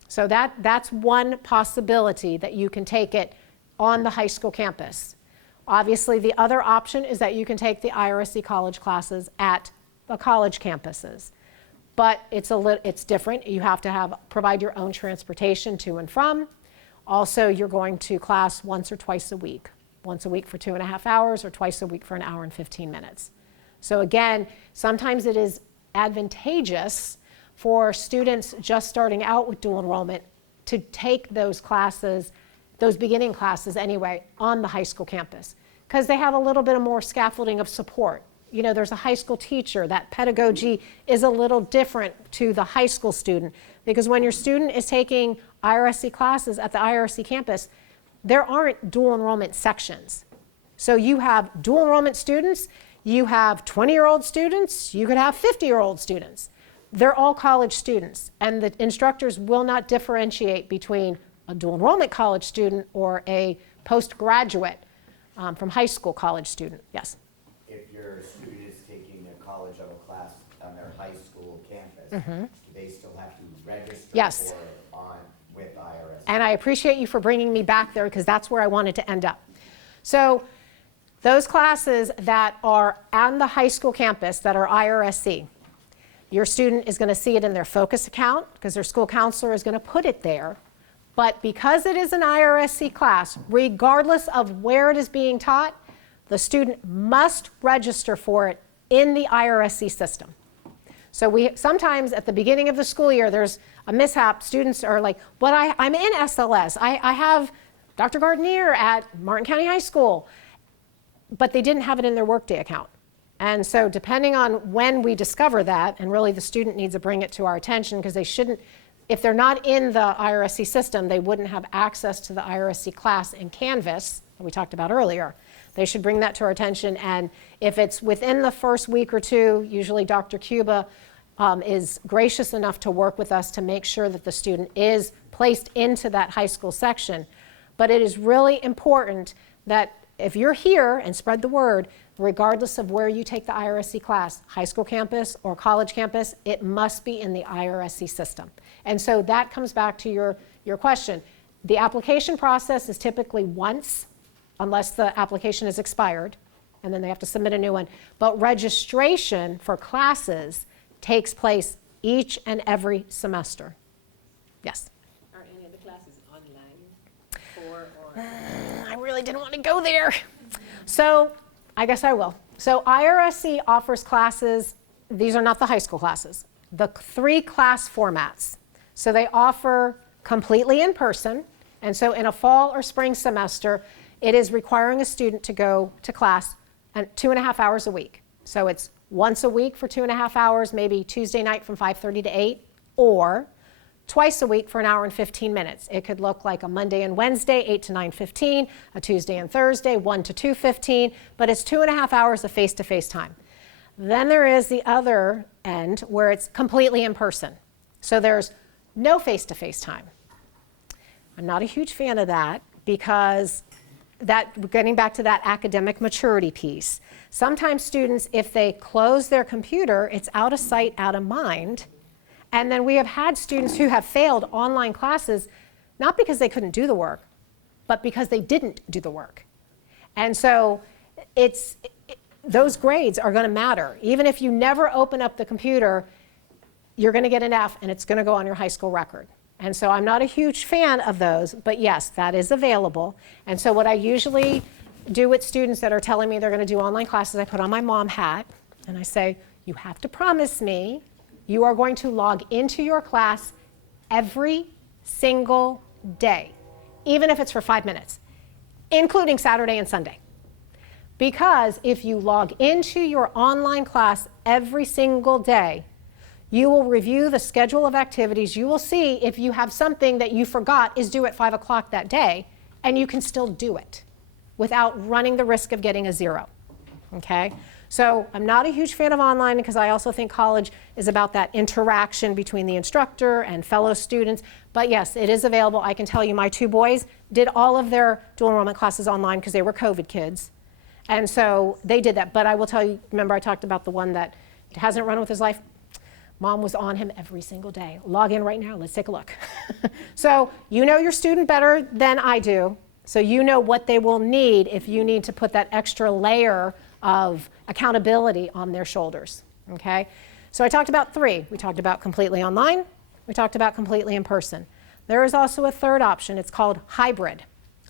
So that's one possibility that you can take it on the high school campus. Obviously, the other option is that you can take the IRSC college classes at the college campuses. But it's different. You have to provide your own transportation to and from. Also, you're going to class once or twice a week. Once a week for 2.5 hours, or twice a week for 1 hour and 15 minutes. So again, sometimes it is advantageous for students just starting out with dual enrollment to take those classes, those beginning classes anyway, on the high school campus, because they have a little bit more scaffolding of support. You know, there's a high school teacher. That pedagogy is a little different to the high school student, because when your student is taking IRSC classes at the IRSC campus, there aren't dual enrollment sections. So you have dual enrollment students, you have 20-year-old students, you could have 50-year-old students. They're all college students, and the instructors will not differentiate between a dual enrollment college student or a postgraduate from high school college student. Yes? If your student is taking a college level class on their high school campus, do they still have to register Yes. for it with IRS? And I appreciate you for bringing me back there, because that's where I wanted to end up. So those classes that are on the high school campus that are IRSC, your student is going to see it in their focus account because their school counselor is going to put it there. But because it is an IRSC class, regardless of where it is being taught, the student must register for it in the IRSC system. So sometimes at the beginning of the school year, there's a mishap. Students are like, but I'm in SLS. I have Dr. Gardner at Martin County High School, but they didn't have it in their workday account. And so depending on when we discover that, and really the student needs to bring it to our attention, because they shouldn't, if they're not in the IRSC system, they wouldn't have access to the IRSC class in Canvas that we talked about earlier. they should bring that to our attention. And if it's within the first week or two, usually Dr. Cuba is gracious enough to work with us to make sure that the student is placed into that high school section. But it is really important that if you're here, and spread the word, regardless of where you take the IRSC class, high school campus or college campus, it must be in the IRSC system. And so that comes back to your question. The application process is typically once, unless the application is expired, and then they have to submit a new one. But registration for classes takes place each and every semester. Yes? Are any of the classes online or? I really didn't want to go there. So I guess I will. So IRSC offers classes, these are not the high school classes, the 3 class formats. So they offer completely in person, and so in a fall or spring semester, it is requiring a student to go to class 2.5 hours a week. So it's once a week for 2.5 hours, maybe Tuesday night from 5:30 to 8, or twice a week for 1 hour and 15 minutes. It could look like a Monday and Wednesday, 8 to 9:15, a Tuesday and Thursday, 1 to 2:15, but it's 2.5 hours of face-to-face time. Then there is the other end where it's completely in person. So there's no face-to-face time. I'm not a huge fan of that because getting back to that academic maturity piece, sometimes students, if they close their computer, it's out of sight, out of mind. And then we have had students who have failed online classes, not because they couldn't do the work, but because they didn't do the work. And so those grades are going to matter. Even if you never open up the computer, you're going to get an F and it's going to go on your high school record. And so I'm not a huge fan of those, but yes, that is available. And so what I usually do with students that are telling me they're going to do online classes, I put on my mom hat and I say, you have to promise me you are going to log into your class every single day, even if it's for 5 minutes, including Saturday and Sunday. Because if you log into your online class every single day, you will review the schedule of activities. You will see if you have something that you forgot is due at 5 o'clock that day, and you can still do it without running the risk of getting a 0. Okay? So I'm not a huge fan of online because I also think college is about that interaction between the instructor and fellow students. But yes, it is available. I can tell you my 2 boys did all of their dual enrollment classes online because they were COVID kids. And so they did that. But I will tell you, remember I talked about the one that hasn't run with his life? Mom was on him every single day. Log in right now, let's take a look. So you know your student better than I do. So you know what they will need if you need to put that extra layer of accountability on their shoulders, okay? So I talked about 3. We talked about completely online. We talked about completely in person. There is also a third option. It's called hybrid,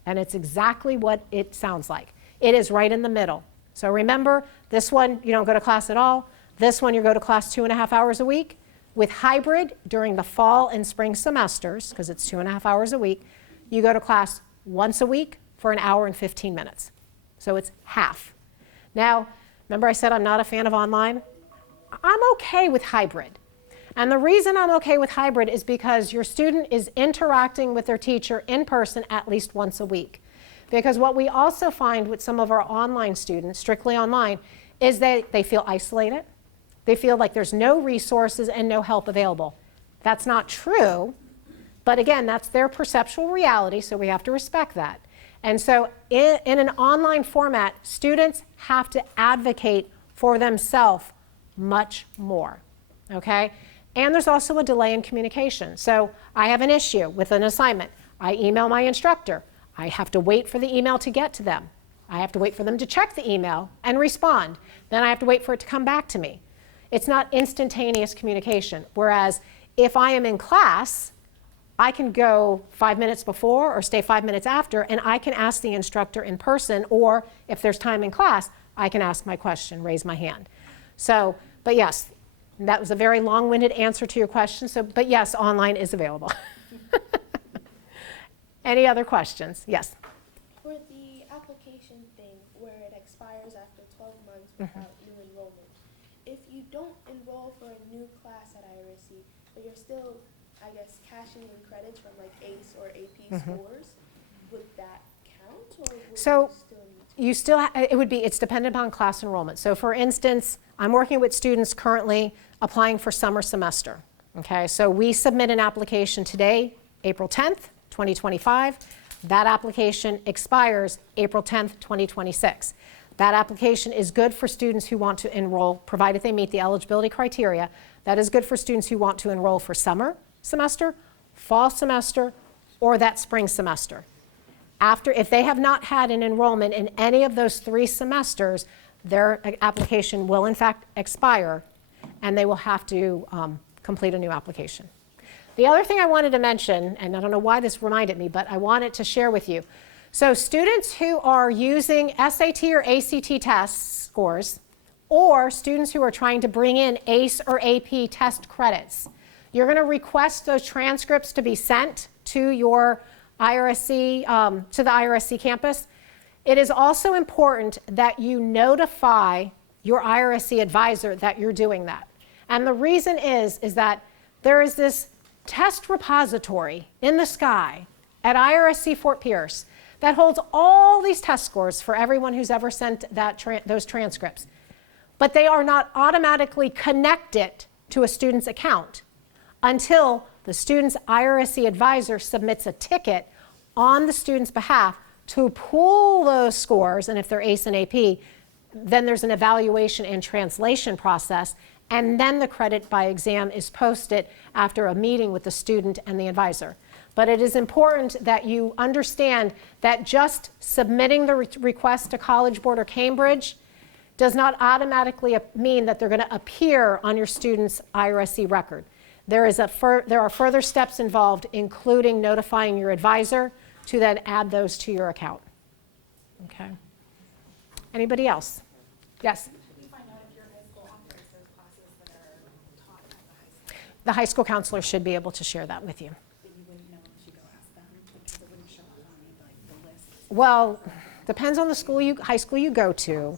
and it's exactly what it sounds like. It is right in the middle. So remember, this one, you don't go to class at all. This one, you go to class 2.5 hours a week. With hybrid, during the fall and spring semesters, because it's 2.5 hours a week, you go to class once a week for 1 hour and 15 minutes. So it's half. Now, remember I said I'm not a fan of online? I'm okay with hybrid. And the reason I'm okay with hybrid is because your student is interacting with their teacher in person at least once a week. Because what we also find with some of our online students, strictly online, is that they feel isolated. They feel like there's no resources and no help available. That's not true, but again, that's their perceptual reality, so we have to respect that. And so in an online format, students have to advocate for themselves much more, okay? And there's also a delay in communication. So I have an issue with an assignment. I email my instructor. I have to wait for the email to get to them. I have to wait for them to check the email and respond. Then I have to wait for it to come back to me. It's not instantaneous communication. Whereas if I am in class, I can go 5 minutes before or stay 5 minutes after, and I can ask the instructor in person, or if there's time in class, I can ask my question, raise my hand. So, but yes, that was a very long-winded answer to your question. So, but yes, online is available. Any other questions? Yes. For the application thing where it expires after 12 months without new enrollment, if you don't enroll for a new class at IRSC, but you're still, I guess, cashing in credits from like ACE or AP scores, would that count, or would So- you still need to you still, it's dependent upon class enrollment. So for instance, I'm working with students currently applying for summer semester. Okay, so we submit an application today, April 10th, 2025. That application expires April 10th, 2026. That application is good for students who want to enroll, provided they meet the eligibility criteria. That is good for students who want to enroll for summer semester, fall semester, or that spring semester. If they have not had an enrollment in any of those 3 semesters, their application will in fact expire, and they will have to complete a new application. The other thing I wanted to mention, and I don't know why this reminded me, but I wanted to share with you. So students who are using SAT or ACT test scores, or students who are trying to bring in ACE or AP test credits, you're going to request those transcripts to be sent to your IRSC, to the IRSC campus. It is also important that you notify your IRSC advisor that you're doing that. And the reason is that there is this test repository in the sky at IRSC Fort Pierce that holds all these test scores for everyone who's ever sent those transcripts. But they are not automatically connected to a student's account until the student's IRSC advisor submits a ticket on the student's behalf to pull those scores, and if they're ACE and AP, then there's an evaluation and translation process, and then the credit by exam is posted after a meeting with the student and the advisor. But it is important that you understand that just submitting the request to College Board or Cambridge does not automatically mean that they're going to appear on your student's IRSC record. There are further steps involved, including notifying your advisor to then add those to your account. Okay. Anybody else? Yes? We find out if your high school offers those classes that are taught at the high school. The high school counselor should be able to share that with you. But you wouldn't know unless you go ask them, because it wouldn't show up on the list. Well, depends on the high school you go to.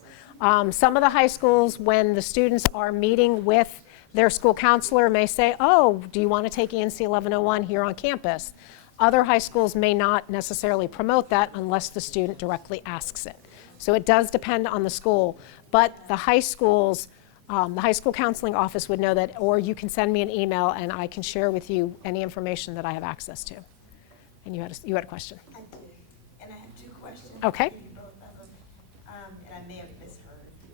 Some of the high schools, when the students are meeting with their school counselor, may say, oh, do you want to take ENC 1101 here on campus? Other high schools may not necessarily promote that unless the student directly asks it. So it does depend on the school, but the high school counseling office would know that, or you can send me an email and I can share with you any information that I have access to. And you had a question. I do, and I have 2 questions. Okay. For you both of them, and I may have misheard.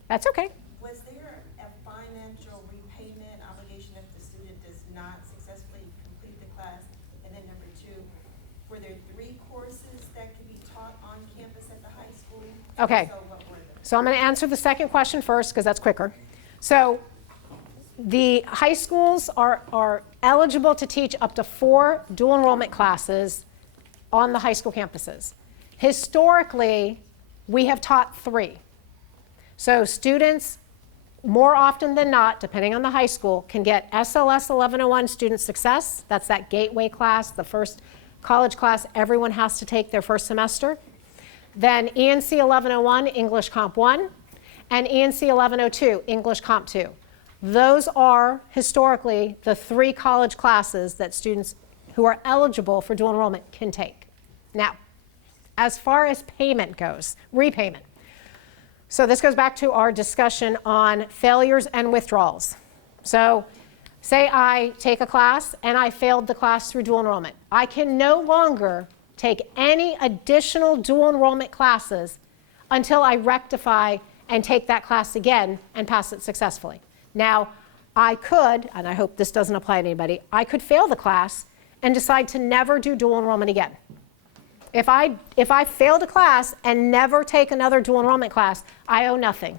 That's okay. Was there a financial repayment obligation if the student does not successfully complete the class? And then number 2, were there 3 courses that could be taught on campus at the high school? Okay. So what were they? So I'm going to answer the second question first because that's quicker. So the high schools are eligible to teach up to 4 dual enrollment classes on the high school campuses. Historically, we have taught 3. So students, more often than not, depending on the high school, can get SLS 1101 Student Success. That's that gateway class, the first college class everyone has to take their first semester. Then ENC 1101, English Comp 1, and ENC 1102, English Comp 2. Those are historically the 3 college classes that students who are eligible for dual enrollment can take. Now, as far as payment goes, repayment. So this goes back to our discussion on failures and withdrawals. So say I take a class and I failed the class through dual enrollment. I can no longer take any additional dual enrollment classes until I rectify and take that class again and pass it successfully. Now, I could, and I hope this doesn't apply to anybody, I could fail the class and decide to never do dual enrollment again. If I failed a class and never take another dual enrollment class, I owe nothing.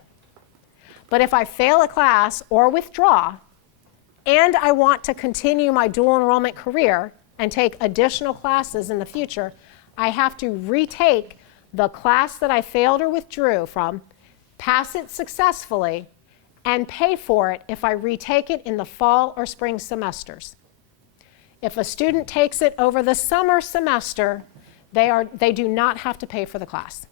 But if I fail a class or withdraw, and I want to continue my dual enrollment career and take additional classes in the future, I have to retake the class that I failed or withdrew from, pass it successfully, and pay for it if I retake it in the fall or spring semesters. If a student takes it over the summer semester, they do not have to pay for the class.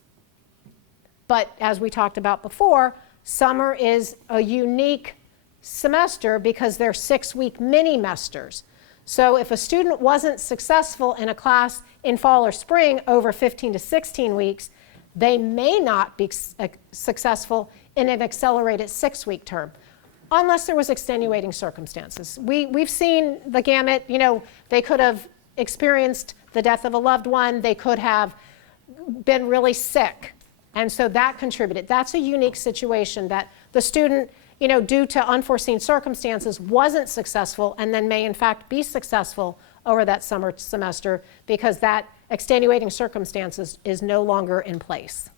But as we talked about before, summer is a unique semester because they're 6-week mini-mesters. So if a student wasn't successful in a class in fall or spring over 15 to 16 weeks, they may not be successful in an accelerated 6-week term, unless there was extenuating circumstances. We've seen the gamut. You know, they could have experienced the death of a loved one. They could have been really sick. And so that contributed. That's a unique situation that the student, you know, due to unforeseen circumstances, wasn't successful and then may in fact be successful over that summer semester because that extenuating circumstances is no longer in place.